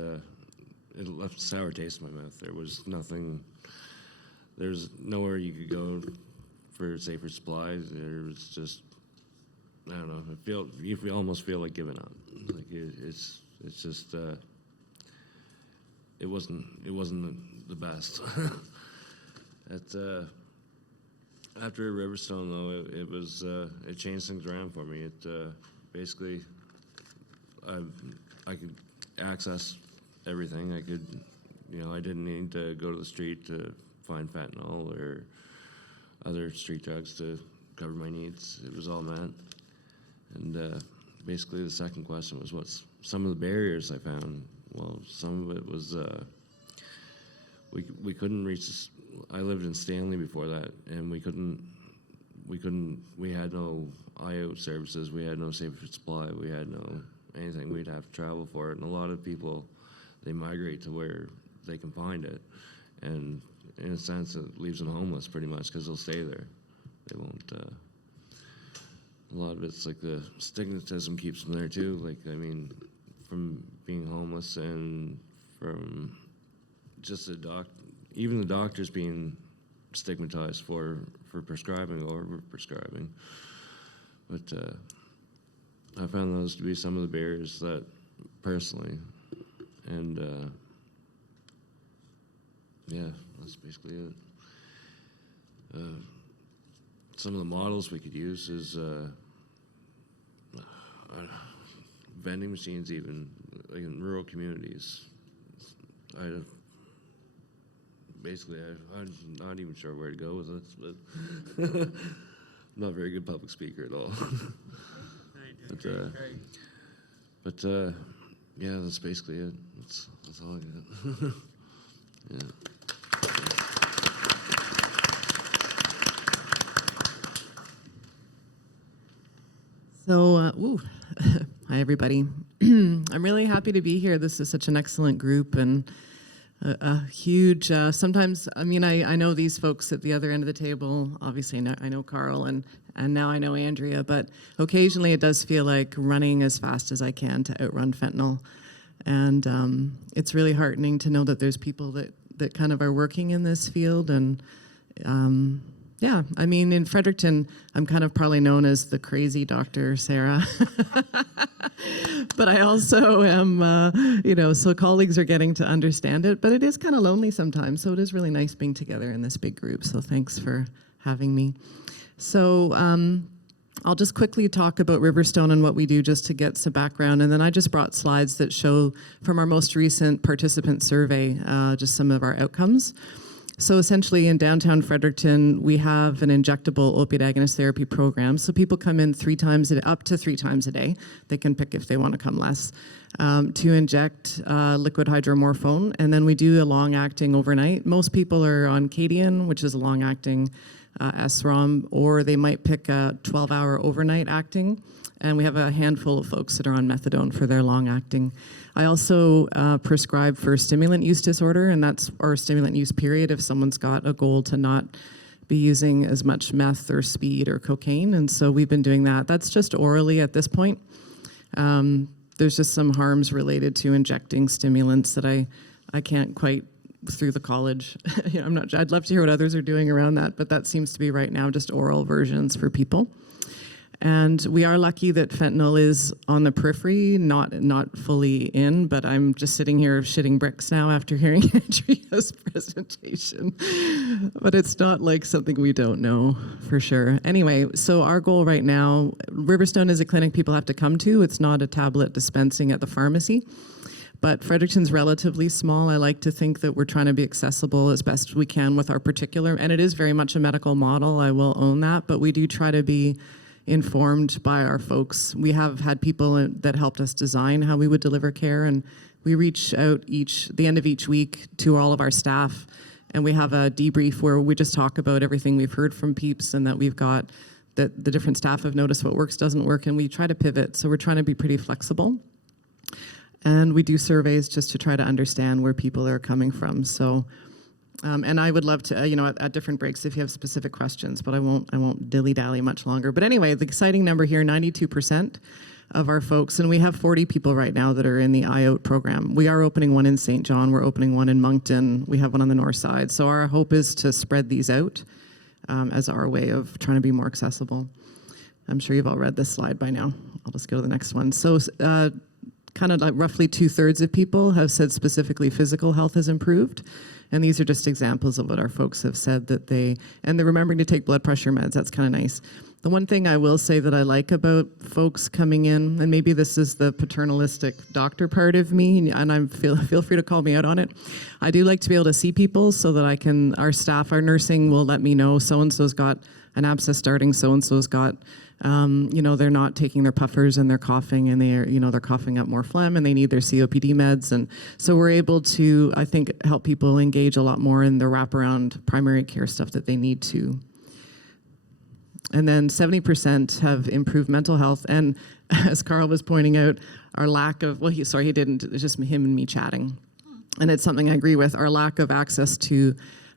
left a sour taste in my mouth. There was nothing. There's nowhere you could go for safer supplies. There was just, I don't know. You almost feel like giving up. Like it's just. It wasn't the best. After Riverstone, though, it changed things around for me. It basically, I could access everything. I could, I didn't need to go to the street to find fentanyl or other street drugs to cover my needs. It was all met. And basically, the second question was, what's some of the barriers I found? Well, some of it was we couldn't reach this. I lived in Stanley before that, and we had no IOAT services, we had no safer supply, we had no anything. We'd have to travel for it, and a lot of people, they migrate to where they can find it, and in a sense it leaves them homeless pretty much, because they'll stay there. They won't. A lot of it's like the stigmatism keeps them there too. Like, I mean, from being homeless and from just even the doctors being stigmatized for prescribing or prescribing. But I found those to be some of the barriers that personally, and yeah, that's basically it. Some of the models we could use is vending machines, even like in rural communities. I'm not even sure where to go with this, but I'm not a very good public speaker at all. But yeah, that's basically it. That's all I got. Yeah. So, hi everybody. I'm really happy to be here. This is such an excellent group and a huge, sometimes, I mean, I know these folks at the other end of the table. Obviously, I know Carl and now I know Andrea, but occasionally it does feel like running as fast as I can to outrun fentanyl. And it's really heartening to know that there's people that kind of are working in this field and Yeah, I mean, in Fredericton, I'm kind of probably known as the crazy Dr. Sara. But I also am, so colleagues are getting to understand it, but it is kind of lonely sometimes. So it is really nice being together in this big group. So thanks for having me. So I'll just quickly talk about Riverstone and what we do just to get some background. And then I just brought slides that show from our most recent participant survey, just some of our outcomes. So essentially in downtown Fredericton, we have an injectable opiate agonist therapy program. So people come in up to three times a day. They can pick if they want to come less, to inject liquid hydromorphone. And then we do a long-acting overnight. Most people are on Cadian, which is a long-acting SROM, or they might pick a 12-hour overnight acting. And we have a handful of folks that are on methadone for their long-acting. I also prescribe for stimulant use disorder, and that's our stimulant use period if someone's got a goal to not be using as much meth or speed or cocaine. And so we've been doing that. That's just orally at this point. There's just some harms related to injecting stimulants that I can't quite through the college. I'd love to hear what others are doing around that, but that seems to be right now just oral versions for people. And we are lucky that fentanyl is on the periphery, not fully in, but I'm just sitting here shitting bricks now after hearing Andrea's presentation. But it's not like something we don't know for sure. Anyway, so our goal right now, Riverstone is a clinic people have to come to. It's not a tablet dispensing at the pharmacy. But Fredericton's relatively small. I like to think that we're trying to be accessible as best we can with our particular, and it is very much a medical model, I will own that, but we do try to be informed by our folks. We have had people that helped us design how we would deliver care, and we reach out the end of each week to all of our staff, and we have a debrief where we just talk about everything we've heard from peeps and that we've got, that the different staff have noticed what works, doesn't work, and we try to pivot. So we're trying to be pretty flexible. And we do surveys just to try to understand where people are coming from. So, and I would love to, at different breaks if you have specific questions, but I won't dilly-dally much longer. But anyway, the exciting number here, 92% of our folks, and we have 40 people right now that are in the iOAT program. We are opening one in St. John, we're opening one in Moncton, we have one on the north side. So our hope is to spread these out as our way of trying to be more accessible. I'm sure you've all read this slide by now. I'll just go to the next one. So kind of like roughly 2/3 of people have said specifically physical health has improved. And these are just examples of what our folks have said and they're remembering to take blood pressure meds. That's kind of nice. The one thing I will say that I like about folks coming in, and maybe this is the paternalistic doctor part of me, and feel free to call me out on it. I do like to be able to see people so that our staff, our nursing will let me know so-and-so's got an abscess starting, so-and-so's got, they're not taking their puffers and they're coughing and they're coughing up more phlegm and they need their COPD meds. And so we're able to, I think, help people engage a lot more in the wraparound primary care stuff that they need to. And then 70% have improved mental health. And as Carl was pointing out, our lack of, he didn't, it's just him and me chatting. And it's something I agree with. Our lack of access to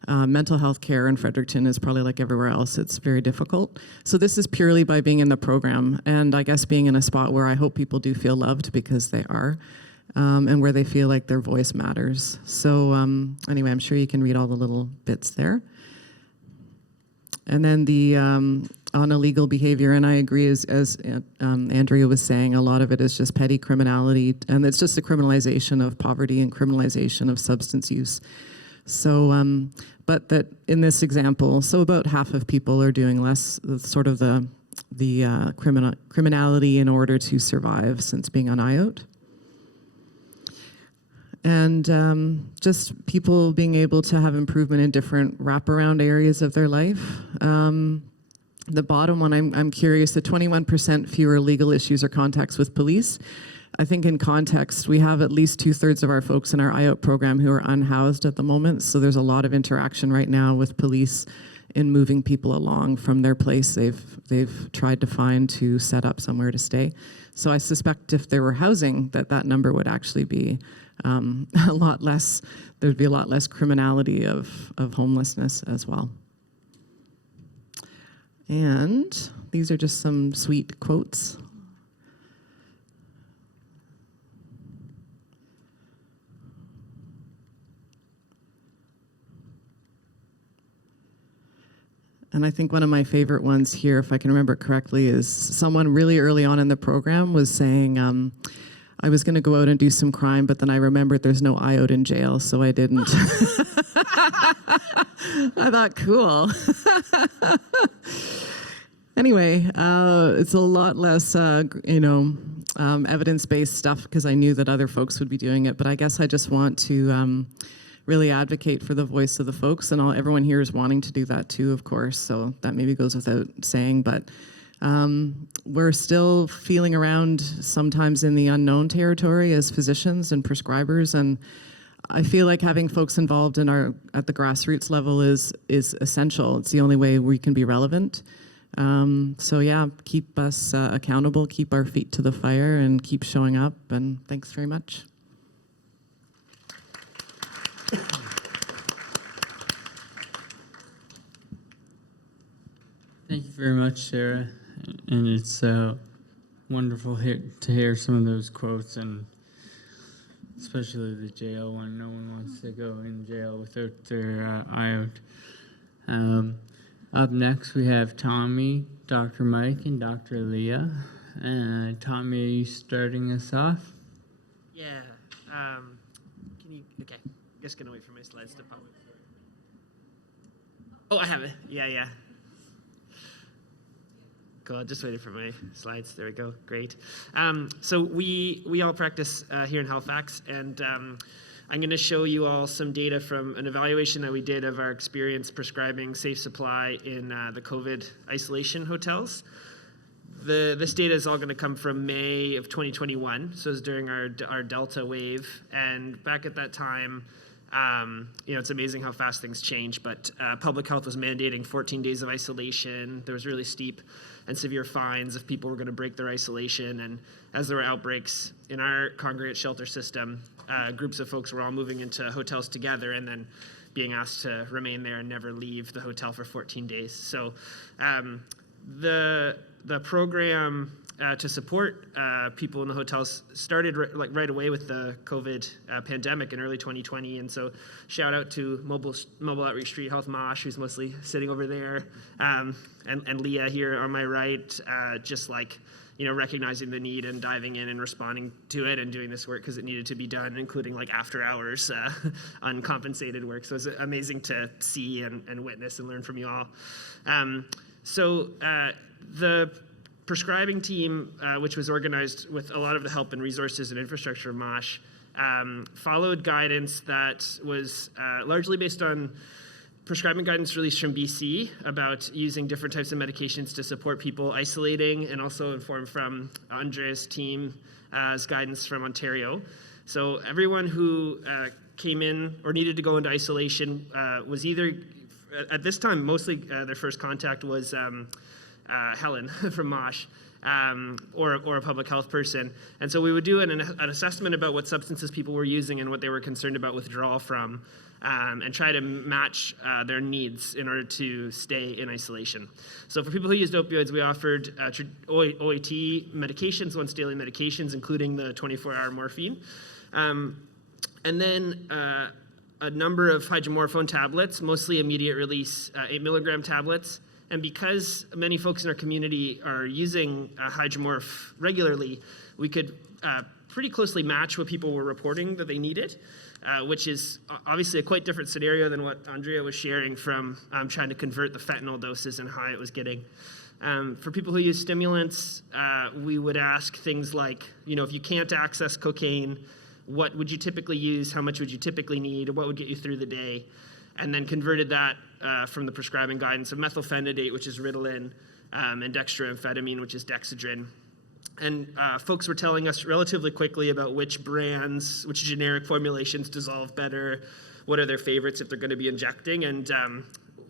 mental health care in Fredericton is probably like everywhere else. It's very difficult. So this is purely by being in the program and I guess being in a spot where I hope people do feel loved because they are, and where they feel like their voice matters. So anyway, I'm sure you can read all the little bits there. And then the on illegal behavior, and I agree as Andrea was saying, a lot of it is just petty criminality, and it's just the criminalization of poverty and criminalization of substance use. So, but that in this example, so about half of people are doing less, sort of the criminality in order to survive since being on iOAT. And just people being able to have improvement in different wraparound areas of their life. The bottom one, I'm curious, the 21% fewer legal issues or contacts with police. I think in context, we have at least 2/3 of our folks in our iOAT program who are unhoused at the moment. So there's a lot of interaction right now with police in moving people along from their place they've tried to find to set up somewhere to stay. So I suspect if there were housing, that number would actually be a lot less. There'd be a lot less criminality of homelessness as well. And these are just some sweet quotes. And I think one of my favorite ones here, if I can remember it correctly, is someone really early on in the program was saying, I was going to go out and do some crime, but then I remembered there's no iOAT in jail, so I didn't. I thought, cool. Anyway, it's a lot less, evidence-based stuff because I knew that other folks would be doing it. But I guess I just want to really advocate for the voice of the folks, and everyone here is wanting to do that too, of course. So that maybe goes without saying, but we're still feeling around sometimes in the unknown territory as physicians and prescribers, and I feel like having folks involved at the grassroots level is essential. It's the only way we can be relevant. So yeah, keep us accountable, keep our feet to the fire, and keep showing up. And thanks very much. Thank you very much, Sara. And it's wonderful to hear some of those quotes, and especially the jail one. No one wants to go in jail without their iOAT. Up next, we have Tommy, Dr. Mike, and Dr. Leah. Tommy, are you starting us off? Yeah. Can you? Okay. Just gonna wait for my slides to pop. Oh, I have it. Yeah. Cool. Just waiting for my slides. There we go. Great. So we all practice here in Halifax, and I'm going to show you all some data from an evaluation that we did of our experience prescribing safe supply in the COVID isolation hotels. This data is all going to come from May of 2021, so it's during our Delta wave. And back at that time, it's amazing how fast things change, but public health was mandating 14 days of isolation. There was really steep and severe fines if people were going to break their isolation. And as there were outbreaks in our congregate shelter system, groups of folks were all moving into hotels together and then being asked to remain there and never leave the hotel for 14 days. So the program to support people in the hotels started right away with the COVID pandemic in early 2020. And so shout out to Mobile Outreach Street Health MOSH, who's mostly sitting over there, and Leah here on my right, recognizing the need and diving in and responding to it and doing this work because it needed to be done, including after hours uncompensated work. So it's amazing to see and witness and learn from you all. The prescribing team, which was organized with a lot of the help and resources and infrastructure of MOSH, followed guidance that was largely based on prescribing guidance released from BC about using different types of medications to support people isolating, and also informed from Andrea's team as guidance from Ontario. So everyone who came in or needed to go into isolation was either, at this time, mostly their first contact was Helen from MOSH, or a public health person. And so we would do an assessment about what substances people were using and what they were concerned about withdrawal from, and try to match their needs in order to stay in isolation. So for people who used opioids, we offered OAT medications, once daily medications, including the 24-hour morphine. And then a number of hydromorphone tablets, mostly immediate release 8 milligram tablets. And because many folks in our community are using hydromorph regularly, we could pretty closely match what people were reporting that they needed, which is obviously a quite different scenario than what Andrea was sharing from trying to convert the fentanyl doses and how high it was getting. For people who use stimulants, we would ask things like, if you can't access cocaine, what would you typically use? How much would you typically need? What would get you through the day? And then converted that from the prescribing guidance of methylphenidate, which is Ritalin, and dextroamphetamine, which is Dexedrine. And folks were telling us relatively quickly about which brands, which generic formulations dissolve better, what are their favorites if they're going to be injecting. And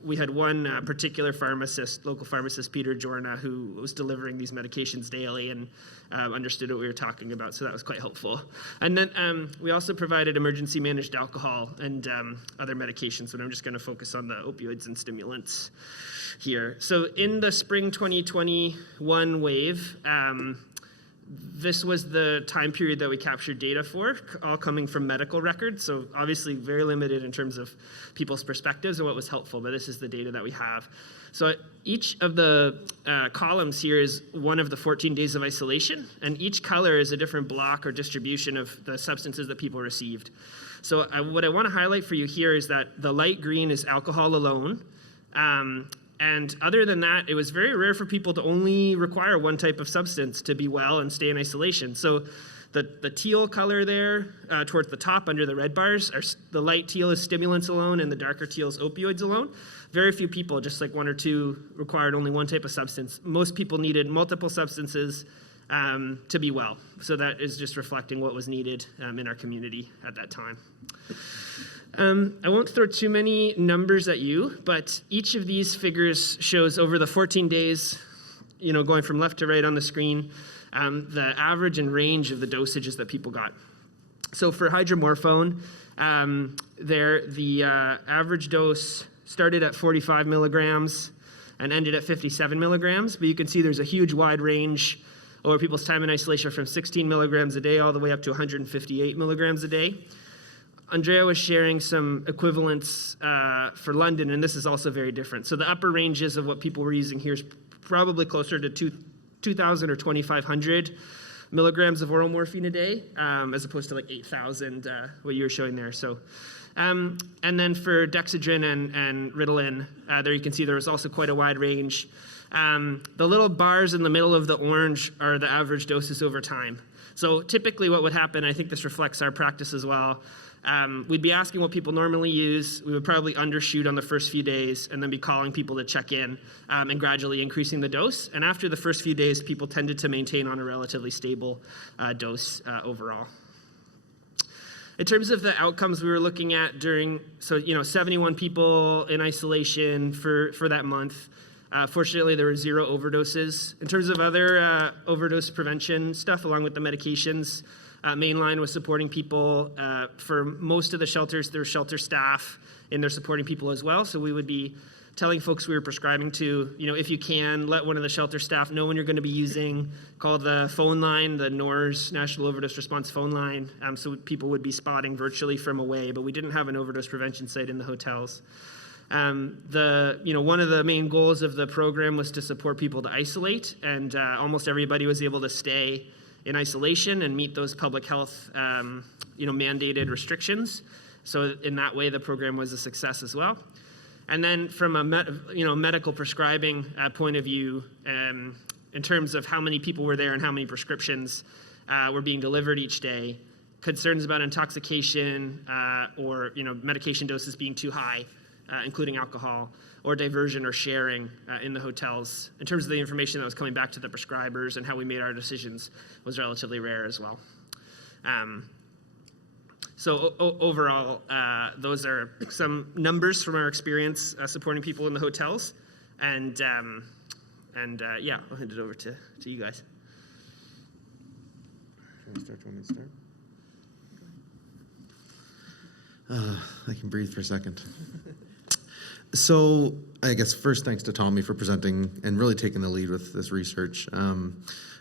we had one particular pharmacist, local pharmacist, Peter Jorna, who was delivering these medications daily and understood what we were talking about, so that was quite helpful. And then we also provided emergency managed alcohol and other medications, but I'm just going to focus on the opioids and stimulants here. So in the spring 2021 wave, This was the time period that we captured data for, all coming from medical records. So obviously very limited in terms of people's perspectives and what was helpful, but this is the data that we have. So each of the columns here is one of the 14 days of isolation, and each color is a different block or distribution of the substances that people received. So what I want to highlight for you here is that the light green is alcohol alone. And other than that, it was very rare for people to only require one type of substance to be well and stay in isolation. So the teal color there towards the top under the red bars, the light teal is stimulants alone and the darker teal is opioids alone. Very few people, just like one or two, required only one type of substance. Most people needed multiple substances to be well. So that is just reflecting what was needed in our community at that time. I won't throw too many numbers at you, but each of these figures shows over the 14 days, going from left to right on the screen, the average and range of the dosages that people got. So for hydromorphone, the average dose started at 45 milligrams and ended at 57 milligrams, but you can see there's a huge wide range over people's time in isolation from 16 milligrams a day all the way up to 158 milligrams a day. Andrea was sharing some equivalents for London, and this is also very different. So the upper ranges of what people were using here is probably closer to 2,000 or 2,500 milligrams of oral morphine a day, as opposed to like 8,000, what you were showing there. So, and then for Dexedrine and Ritalin, there you can see there was also quite a wide range. The little bars in the middle of the orange are the average doses over time. So typically what would happen, I think this reflects our practice as well, we'd be asking what people normally use. We would probably undershoot on the first few days and then be calling people to check in and gradually increasing the dose. And after the first few days, people tended to maintain on a relatively stable dose overall. In terms of the outcomes we were looking at 71 people in isolation for that month. Fortunately, there were 0 overdoses. In terms of other overdose prevention stuff, along with the medications, Mainline was supporting people. For most of the shelters, there were shelter staff, and they're supporting people as well. So we would be telling folks we were prescribing to, if you can, let one of the shelter staff know when you're going to be using. Call the phone line, the NORS, National Overdose Response phone line, so people would be spotting virtually from away, but we didn't have an overdose prevention site in the hotels. One of the main goals of the program was to support people to isolate, and almost everybody was able to stay in isolation and meet those public health, mandated restrictions. So in that way, the program was a success as well. And then from a medical prescribing point of view, in terms of how many people were there and how many prescriptions were being delivered each day, concerns about intoxication or medication doses being too high, including alcohol, or diversion or sharing in the hotels. In terms of the information that was coming back to the prescribers and how we made our decisions was relatively rare as well. So overall, those are some numbers from our experience supporting people in the hotels. And yeah, I'll hand it over to you guys. Do you want to start? I can breathe for a second. So I guess first, thanks to Tommy for presenting and really taking the lead with this research.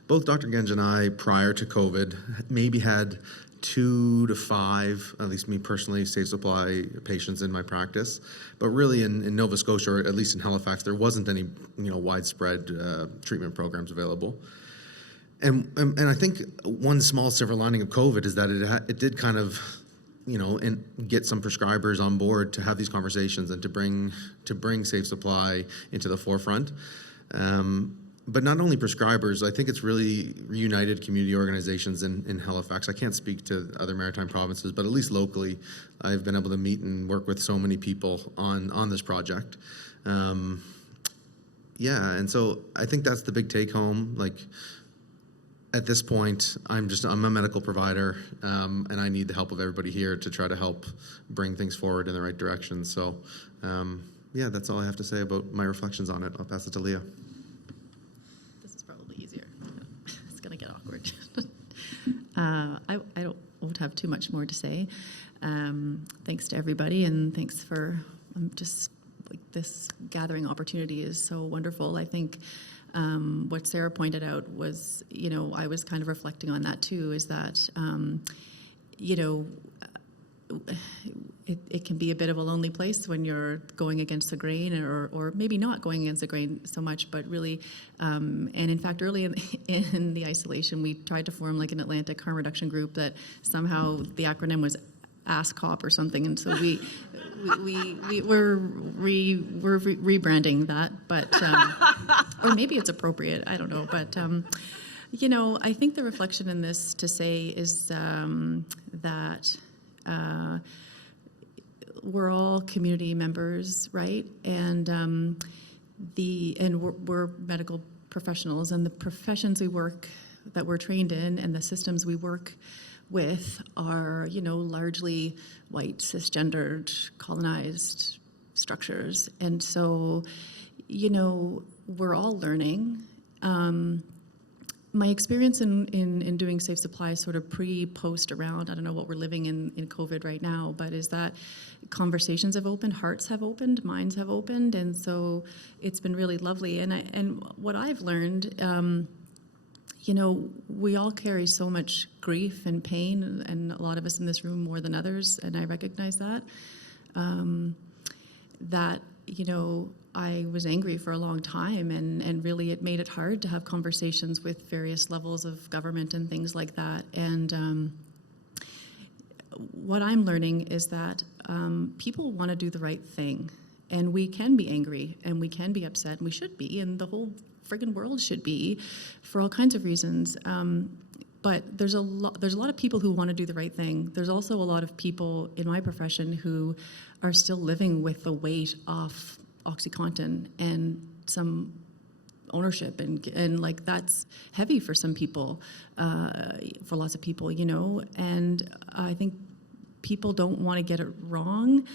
Both Dr. Genge and I, prior to COVID, maybe had 2 to 5, at least me personally, safe supply patients in my practice. But really in Nova Scotia, or at least in Halifax, there wasn't any widespread treatment programs available. And I think one small silver lining of COVID is that it did kind of and get some prescribers on board to have these conversations and to bring safe supply into the forefront. But not only prescribers, I think it's really reunited community organizations in Halifax. I can't speak to other maritime provinces, but at least locally, I've been able to meet and work with so many people on this project. And so I think that's the big take home. At this point, I'm a medical provider, and I need the help of everybody here to try to help bring things forward in the right direction. So, that's all I have to say about my reflections on it. I'll pass it to Leah. This is probably easier. It's going to get awkward. I won't have too much more to say. Thanks to everybody, and thanks for this gathering opportunity is so wonderful. I think what Sara pointed out was, I was kind of reflecting on that too, is that, it can be a bit of a lonely place when you're going against the grain, or maybe not going against the grain so much, but really, and in fact, early in the isolation, we tried to form like an Atlantic harm reduction group that somehow the acronym was ASCOP or something, and so we're rebranding that, but or maybe it's appropriate, I don't know, but I think the reflection in this to say is that we're all community members, right? And we're medical professionals, and the professions that we're trained in, and the systems we work with are, largely white, cisgendered, colonized structures. And so, we're all learning. My experience in doing safe supply sort of pre-post around, I don't know what we're living in COVID right now, but is that conversations have opened, hearts have opened, minds have opened, and so it's been really lovely. And what I've learned, we all carry so much grief and pain, and a lot of us in this room more than others, and I recognize that. I was angry for a long time, and really it made it hard to have conversations with various levels of government and things like that. And what I'm learning is that people want to do the right thing, and we can be angry, and we can be upset, and we should be, and the whole friggin' world should be, for all kinds of reasons. But there's a lot of people who want to do the right thing. There's also a lot of people in my profession who are still living with the weight of OxyContin and some ownership, and like that's heavy for some people, for lots of people, and I think people don't want to get it wrong,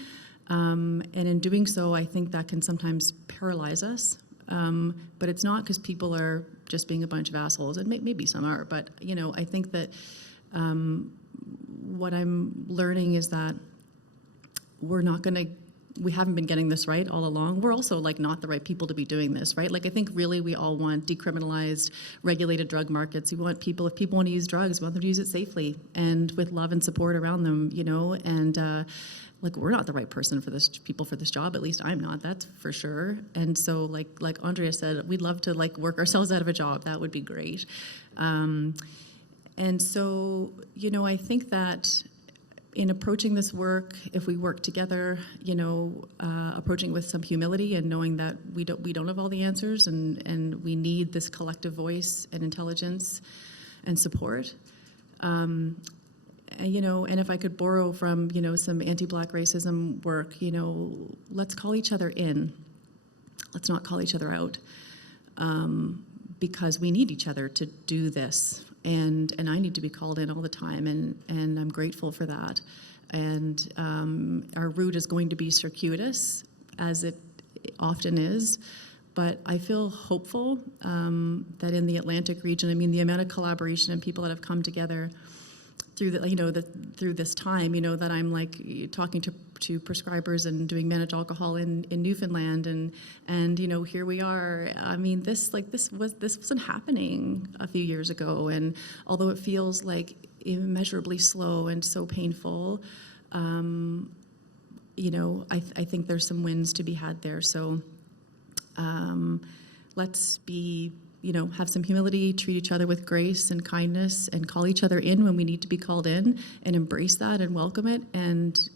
and in doing so, I think that can sometimes paralyze us, but it's not because people are just being a bunch of assholes, and maybe some are, but I think that what I'm learning is that we haven't been getting this right all along. We're also like not the right people to be doing this, right? Like I think really we all want decriminalized, regulated drug markets. We want if people want to use drugs, we want them to use it safely and with love and support around them, and like we're not the right people for this job, at least I'm not, that's for sure. And so like Andrea said, we'd love to like work ourselves out of a job, that would be great. And so, I think that in approaching this work, if we work together, approaching with some humility and knowing that we don't have all the answers, and we need this collective voice and intelligence and support. And if I could borrow from, some anti-Black racism work, let's call each other in. Let's not call each other out, because we need each other to do this. And I need to be called in all the time, and I'm grateful for that. And our route is going to be circuitous, as it often is, but I feel hopeful that in the Atlantic region, the amount of collaboration and people that have come together through through this time, that I'm like talking to prescribers and doing managed alcohol in Newfoundland, and here we are. This wasn't happening a few years ago, and although it feels like immeasurably slow and so painful, I think there's some wins to be had there. So let's be, have some humility, treat each other with grace and kindness, and call each other in when we need to be called in, and embrace that and welcome it, and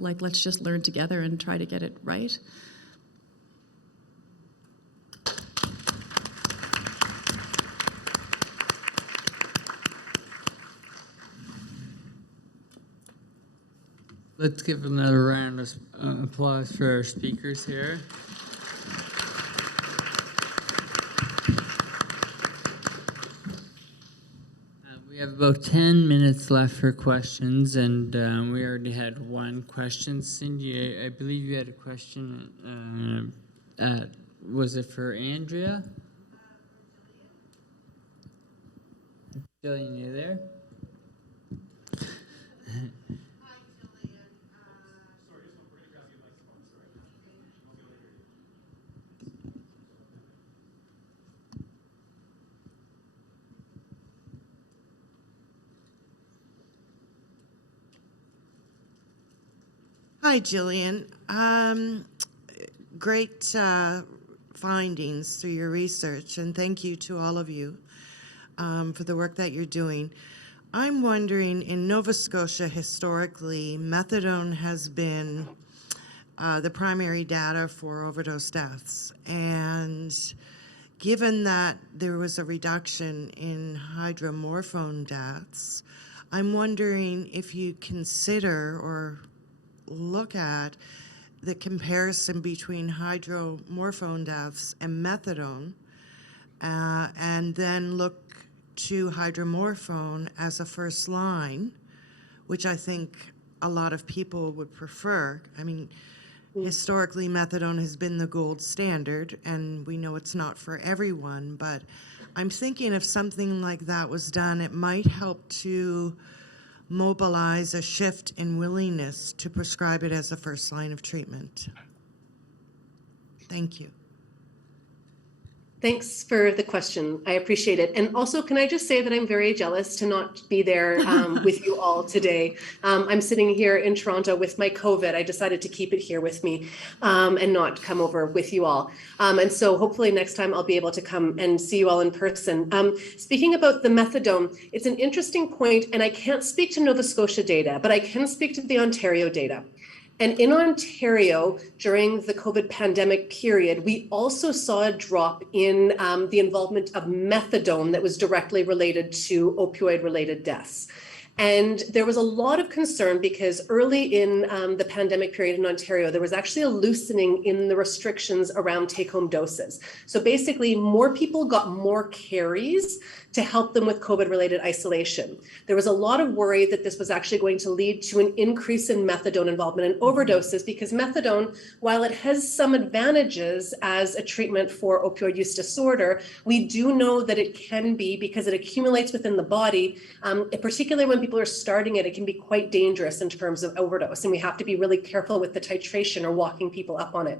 let's just learn together and try to get it right. Let's give another round of applause for our speakers here. We have about 10 minutes left for questions, and we already had one question. Cindy, I believe you had a question. Was it for Andrea? Gillian, you there? Hi, Gillian. Great findings through your research, and thank you to all of you for the work that you're doing. I'm wondering, in Nova Scotia, historically, methadone has been the primary data for overdose deaths. And given that there was a reduction in hydromorphone deaths, I'm wondering if you consider or look at the comparison between hydromorphone deaths and methadone, and then look to hydromorphone as a first line, which I think a lot of people would prefer. I mean, historically, methadone has been the gold standard, and we know it's not for everyone, but I'm thinking if something like that was done, it might help to mobilize a shift in willingness to prescribe it as a first line of treatment. Thank you. Thanks for the question. I appreciate it. And also, can I just say that I'm very jealous to not be there with you all today. I'm sitting here in Toronto with my COVID. I decided to keep it here with me and not come over with you all. And so hopefully next time I'll be able to come and see you all in person. Speaking about the methadone, it's an interesting point, and I can't speak to Nova Scotia data, but I can speak to the Ontario data. And in Ontario, during the COVID pandemic period, we also saw a drop in the involvement of methadone that was directly related to opioid-related deaths. And there was a lot of concern because early in the pandemic period in Ontario, there was actually a loosening in the restrictions around take-home doses. So basically, more people got more carries to help them with COVID-related isolation. There was a lot of worry that this was actually going to lead to an increase in methadone involvement in overdoses, because methadone, while it has some advantages as a treatment for opioid use disorder, we do know that it can be, because it accumulates within the body, particularly when people are starting it, it can be quite dangerous in terms of overdose, and we have to be really careful with the titration or walking people up on it.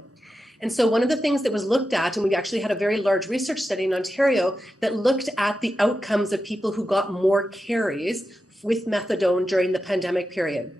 And so one of the things that was looked at, and we actually had a very large research study in Ontario that looked at the outcomes of people who got more carries with methadone during the pandemic period.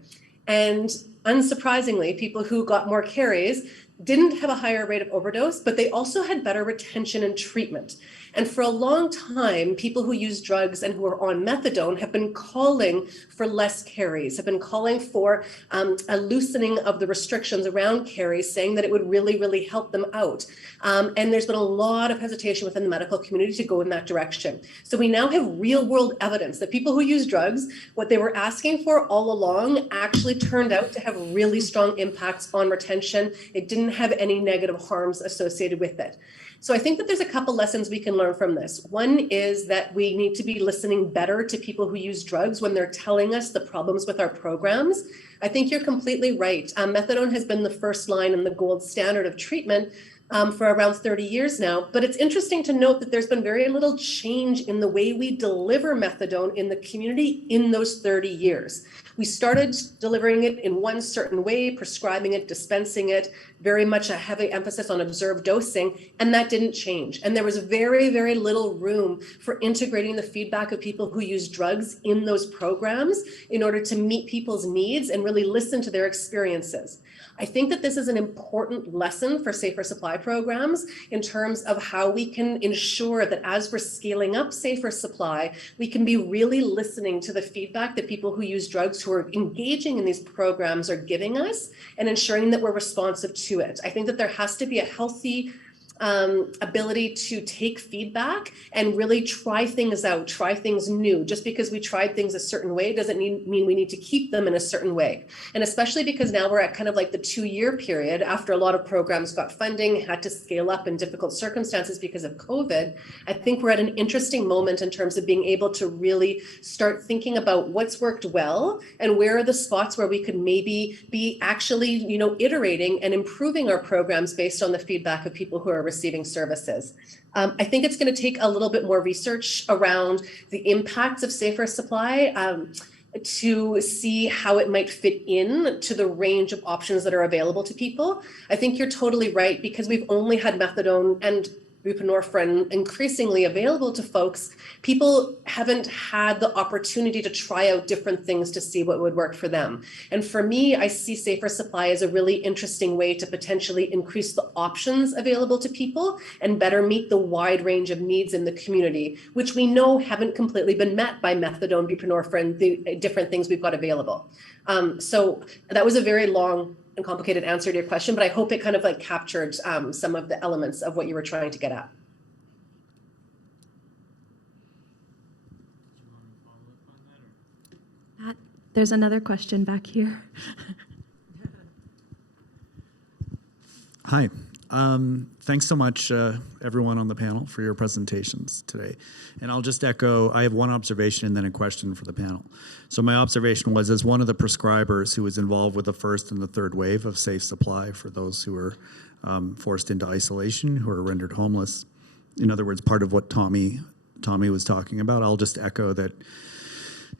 And unsurprisingly, people who got more carries didn't have a higher rate of overdose, but they also had better retention and treatment. And for a long time, people who use drugs and who are on methadone have been calling for less carries, have been calling for a loosening of the restrictions around carries, saying that it would really, really help them out. And there's been a lot of hesitation within the medical community to go in that direction. So we now have real world evidence that people who use drugs, what they were asking for all along actually turned out to have really strong impacts on retention. It didn't have any negative harms associated with it. So I think that there's a couple lessons we can learn from this. One is that we need to be listening better to people who use drugs when they're telling us the problems with our programs. I think you're completely right. Methadone has been the first line and the gold standard of treatment for around 30 years now. But it's interesting to note that there's been very little change in the way we deliver methadone in the community in those 30 years. We started delivering it in one certain way, prescribing it, dispensing it, very much a heavy emphasis on observed dosing, and that didn't change. And there was very, very little room for integrating the feedback of people who use drugs in those programs in order to meet people's needs and really listen to their experiences. I think that this is an important lesson for safer supply programs in terms of how we can ensure that as we're scaling up safer supply, we can be really listening to the feedback that people who use drugs who are engaging in these programs are giving us and ensuring that we're responsive to it. I think that there has to be a healthy ability to take feedback and really try things out, try things new. Just because we tried things a certain way doesn't mean we need to keep them in a certain way. And especially because now we're at kind of like the 2-year period after a lot of programs got funding, had to scale up in difficult circumstances because of COVID. I think we're at an interesting moment in terms of being able to really start thinking about what's worked well and where are the spots where we could maybe be actually, iterating and improving our programs based on the feedback of people who are receiving services. I think it's going to take a little bit more research around the impacts of safer supply to see how it might fit in to the range of options that are available to people. I think you're totally right, because we've only had methadone, and buprenorphine increasingly available to folks, people haven't had the opportunity to try out different things to see what would work for them. And for me, I see safer supply as a really interesting way to potentially increase the options available to people and better meet the wide range of needs in the community, which we know haven't completely been met by methadone, buprenorphine, the different things we've got available. So that was a very long and complicated answer to your question, but I hope it kind of like captured some of the elements of what you were trying to get at. There's another question back here. Hi. Thanks so much, everyone on the panel, for your presentations today. And I'll just echo, I have one observation and then a question for the panel. So my observation was, as one of the prescribers who was involved with the first and the third wave of safe supply for those who were forced into isolation, who were rendered homeless, in other words, part of what Tommy was talking about, I'll just echo that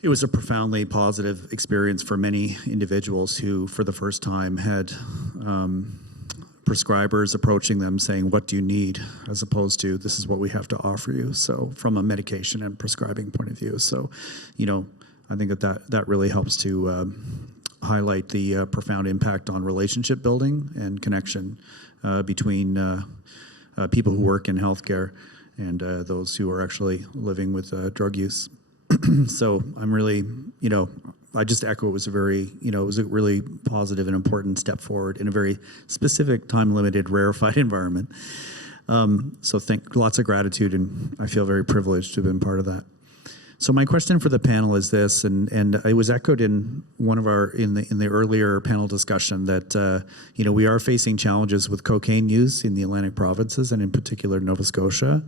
it was a profoundly positive experience for many individuals who, for the first time, had prescribers approaching them saying, what do you need, as opposed to, this is what we have to offer you. So from a medication and prescribing point of view. So, you know, I think that really helps to highlight the profound impact on relationship building and connection between people who work in healthcare and those who are actually living with drug use. So I'm really, you know, I just echo it was a very, you know, it was a really positive and important step forward in a very specific, time-limited, rarefied environment. So lots of gratitude, and I feel very privileged to have been part of that. So my question for the panel is this, and it was echoed in one of our in the earlier panel discussion that you know, we are facing challenges with cocaine use in the Atlantic provinces and in particular Nova Scotia.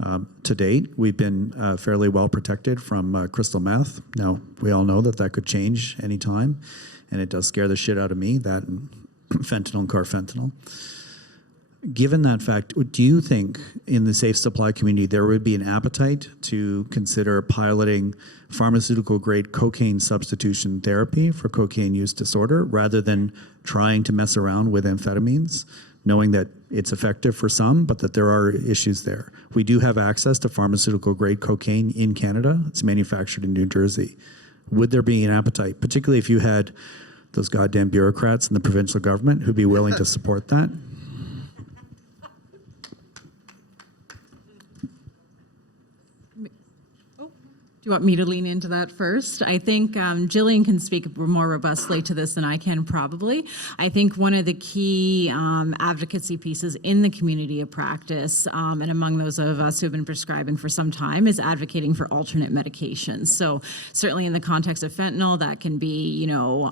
To date, we've been fairly well protected from crystal meth. Now, we all know that could change anytime, and it does scare the shit out of me, that and fentanyl and carfentanil. Given that fact, do you think in the safe supply community there would be an appetite to consider piloting pharmaceutical-grade cocaine substitution therapy for cocaine use disorder rather than trying to mess around with amphetamines, knowing that it's effective for some, but that there are issues there? We do have access to pharmaceutical-grade cocaine in Canada. It's manufactured in New Jersey. Would there be an appetite, particularly if you had those goddamn bureaucrats in the provincial government who'd be willing to support that? Do you want me to lean into that first? I think Gillian can speak more robustly to this than I can probably. I think one of the key advocacy pieces in the community of practice, and among those of us who have been prescribing for some time, is advocating for alternate medications. So certainly in the context of fentanyl, that can be, you know,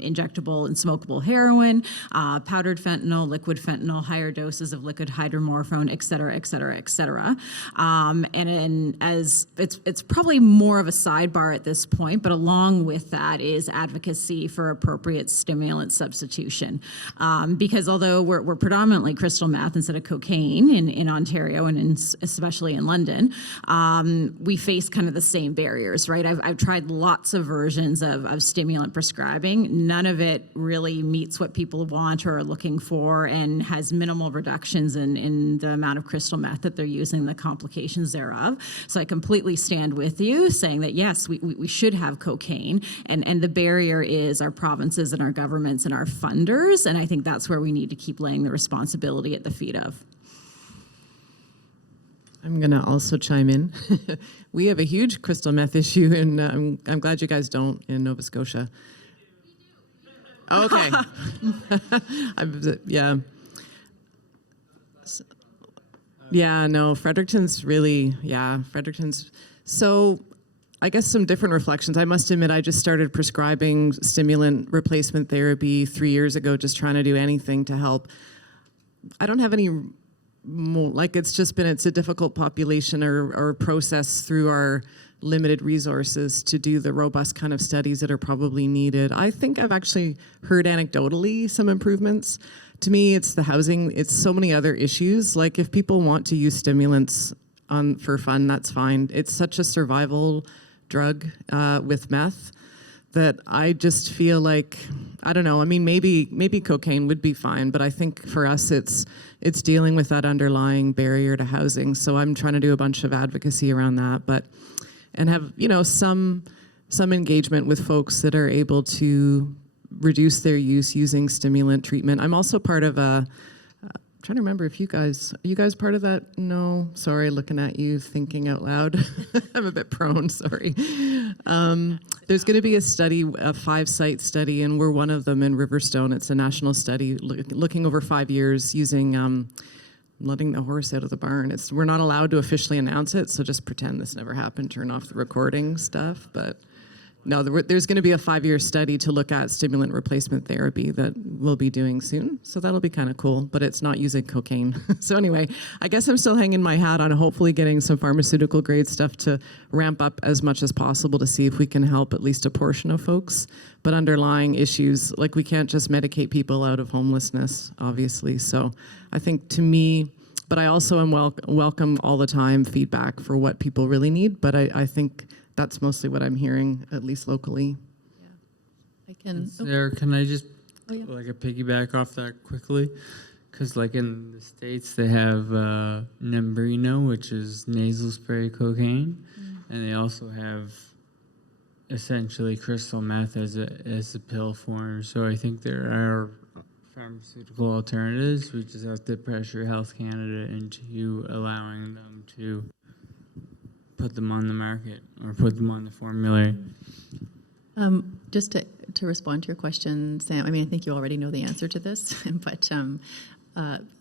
injectable and smokable heroin, powdered fentanyl, liquid fentanyl, higher doses of liquid hydromorphone, et cetera, et cetera, et cetera. And as it's probably more of a sidebar at this point, but along with that is advocacy for appropriate stimulant substitution. Because although we're predominantly crystal meth instead of cocaine in Ontario and especially in London, we face kind of the same barriers, right? I've tried lots of versions of stimulant prescribing. None of it really meets what people want or are looking for and has minimal reductions in the amount of crystal meth that they're using, the complications thereof. So I completely stand with you saying that yes, we should have cocaine, and the barrier is our provinces and our governments and our funders, and I think that's where we need to keep laying the responsibility at the feet of. I'm going to also chime in. We have a huge crystal meth issue, and I'm glad you guys don't in Nova Scotia. Okay. Yeah. Yeah, no, Fredericton's really, Fredericton's. So I guess some different reflections. I must admit, I just started prescribing stimulant replacement therapy 3 years ago, just trying to do anything to help. I don't have any more, like it's a difficult population or process through our limited resources to do the robust kind of studies that are probably needed. I think I've actually heard anecdotally some improvements. To me, it's the housing. It's so many other issues. Like if people want to use stimulants for fun, that's fine. It's such a survival drug with meth that I just feel like, I don't know, I mean, maybe cocaine would be fine, but I think for us it's dealing with that underlying barrier to housing. So I'm trying to do a bunch of advocacy around that, and have, some engagement with folks that are able to reduce their use using stimulant treatment. I'm also part of I'm trying to remember if are you guys part of that? No, sorry, looking at you, thinking out loud. I'm a bit prone, sorry. There's going to be a study, a 5-site study, and we're one of them in Riverstone. It's a national study looking over 5 years using, letting the horse out of the barn. We're not allowed to officially announce it, so just pretend this never happened, turn off the recording stuff, but no, there's going to be a 5-year study to look at stimulant replacement therapy that we'll be doing soon. So that'll be kind of cool, but it's not using cocaine. So anyway, I guess I'm still hanging my hat on hopefully getting some pharmaceutical grade stuff to ramp up as much as possible to see if we can help at least a portion of folks. But underlying issues, like we can't just medicate people out of homelessness, obviously. So I think to me, but I also am welcome all the time feedback for what people really need. But I think that's mostly what I'm hearing, at least locally. I can. Sarah, can I just yeah. like a piggyback off that quickly? Because like in the States, they have Nembrino, which is nasal spray cocaine, and they also have essentially crystal meth as a pill form. So I think there are pharmaceutical alternatives. We just have to pressure Health Canada into allowing them to put them on the market or put them on the formulary. Just to respond to your question, Sam, I mean, I think you already know the answer to this, but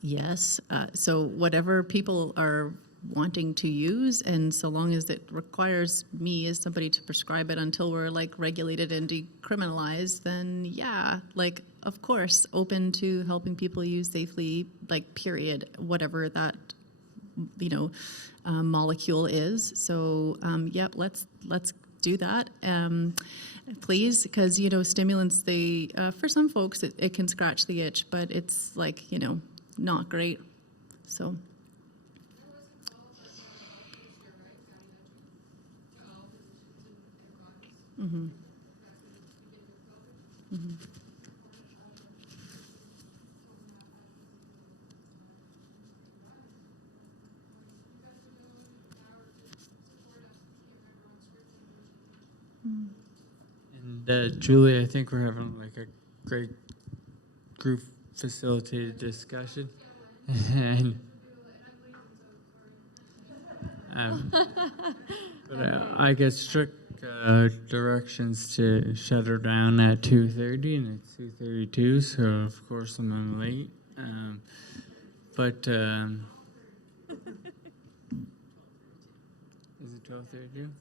yes. So whatever people are wanting to use, and so long as it requires me as somebody to prescribe it until we're like regulated and decriminalized, then yeah, like of course, open to helping people use safely, like period, whatever that molecule is. So yep, let's do that, please, because stimulants, they for some folks it can scratch the itch, but it's like not great. So. Mm-hmm. Mm-hmm. And Julie, I think we're having like a great group facilitated discussion. And, but I get strict directions to shut her down at 2:30, and it's 2:32, so of course I'm late. But is it 12:32?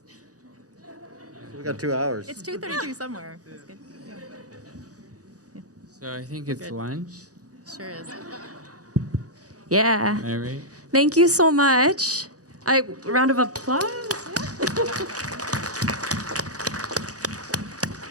We got 2 hours. It's 2:32 somewhere. That's good. Yeah. So I think it's lunch. Sure is. Yeah. All right. Thank you so much. Round of applause.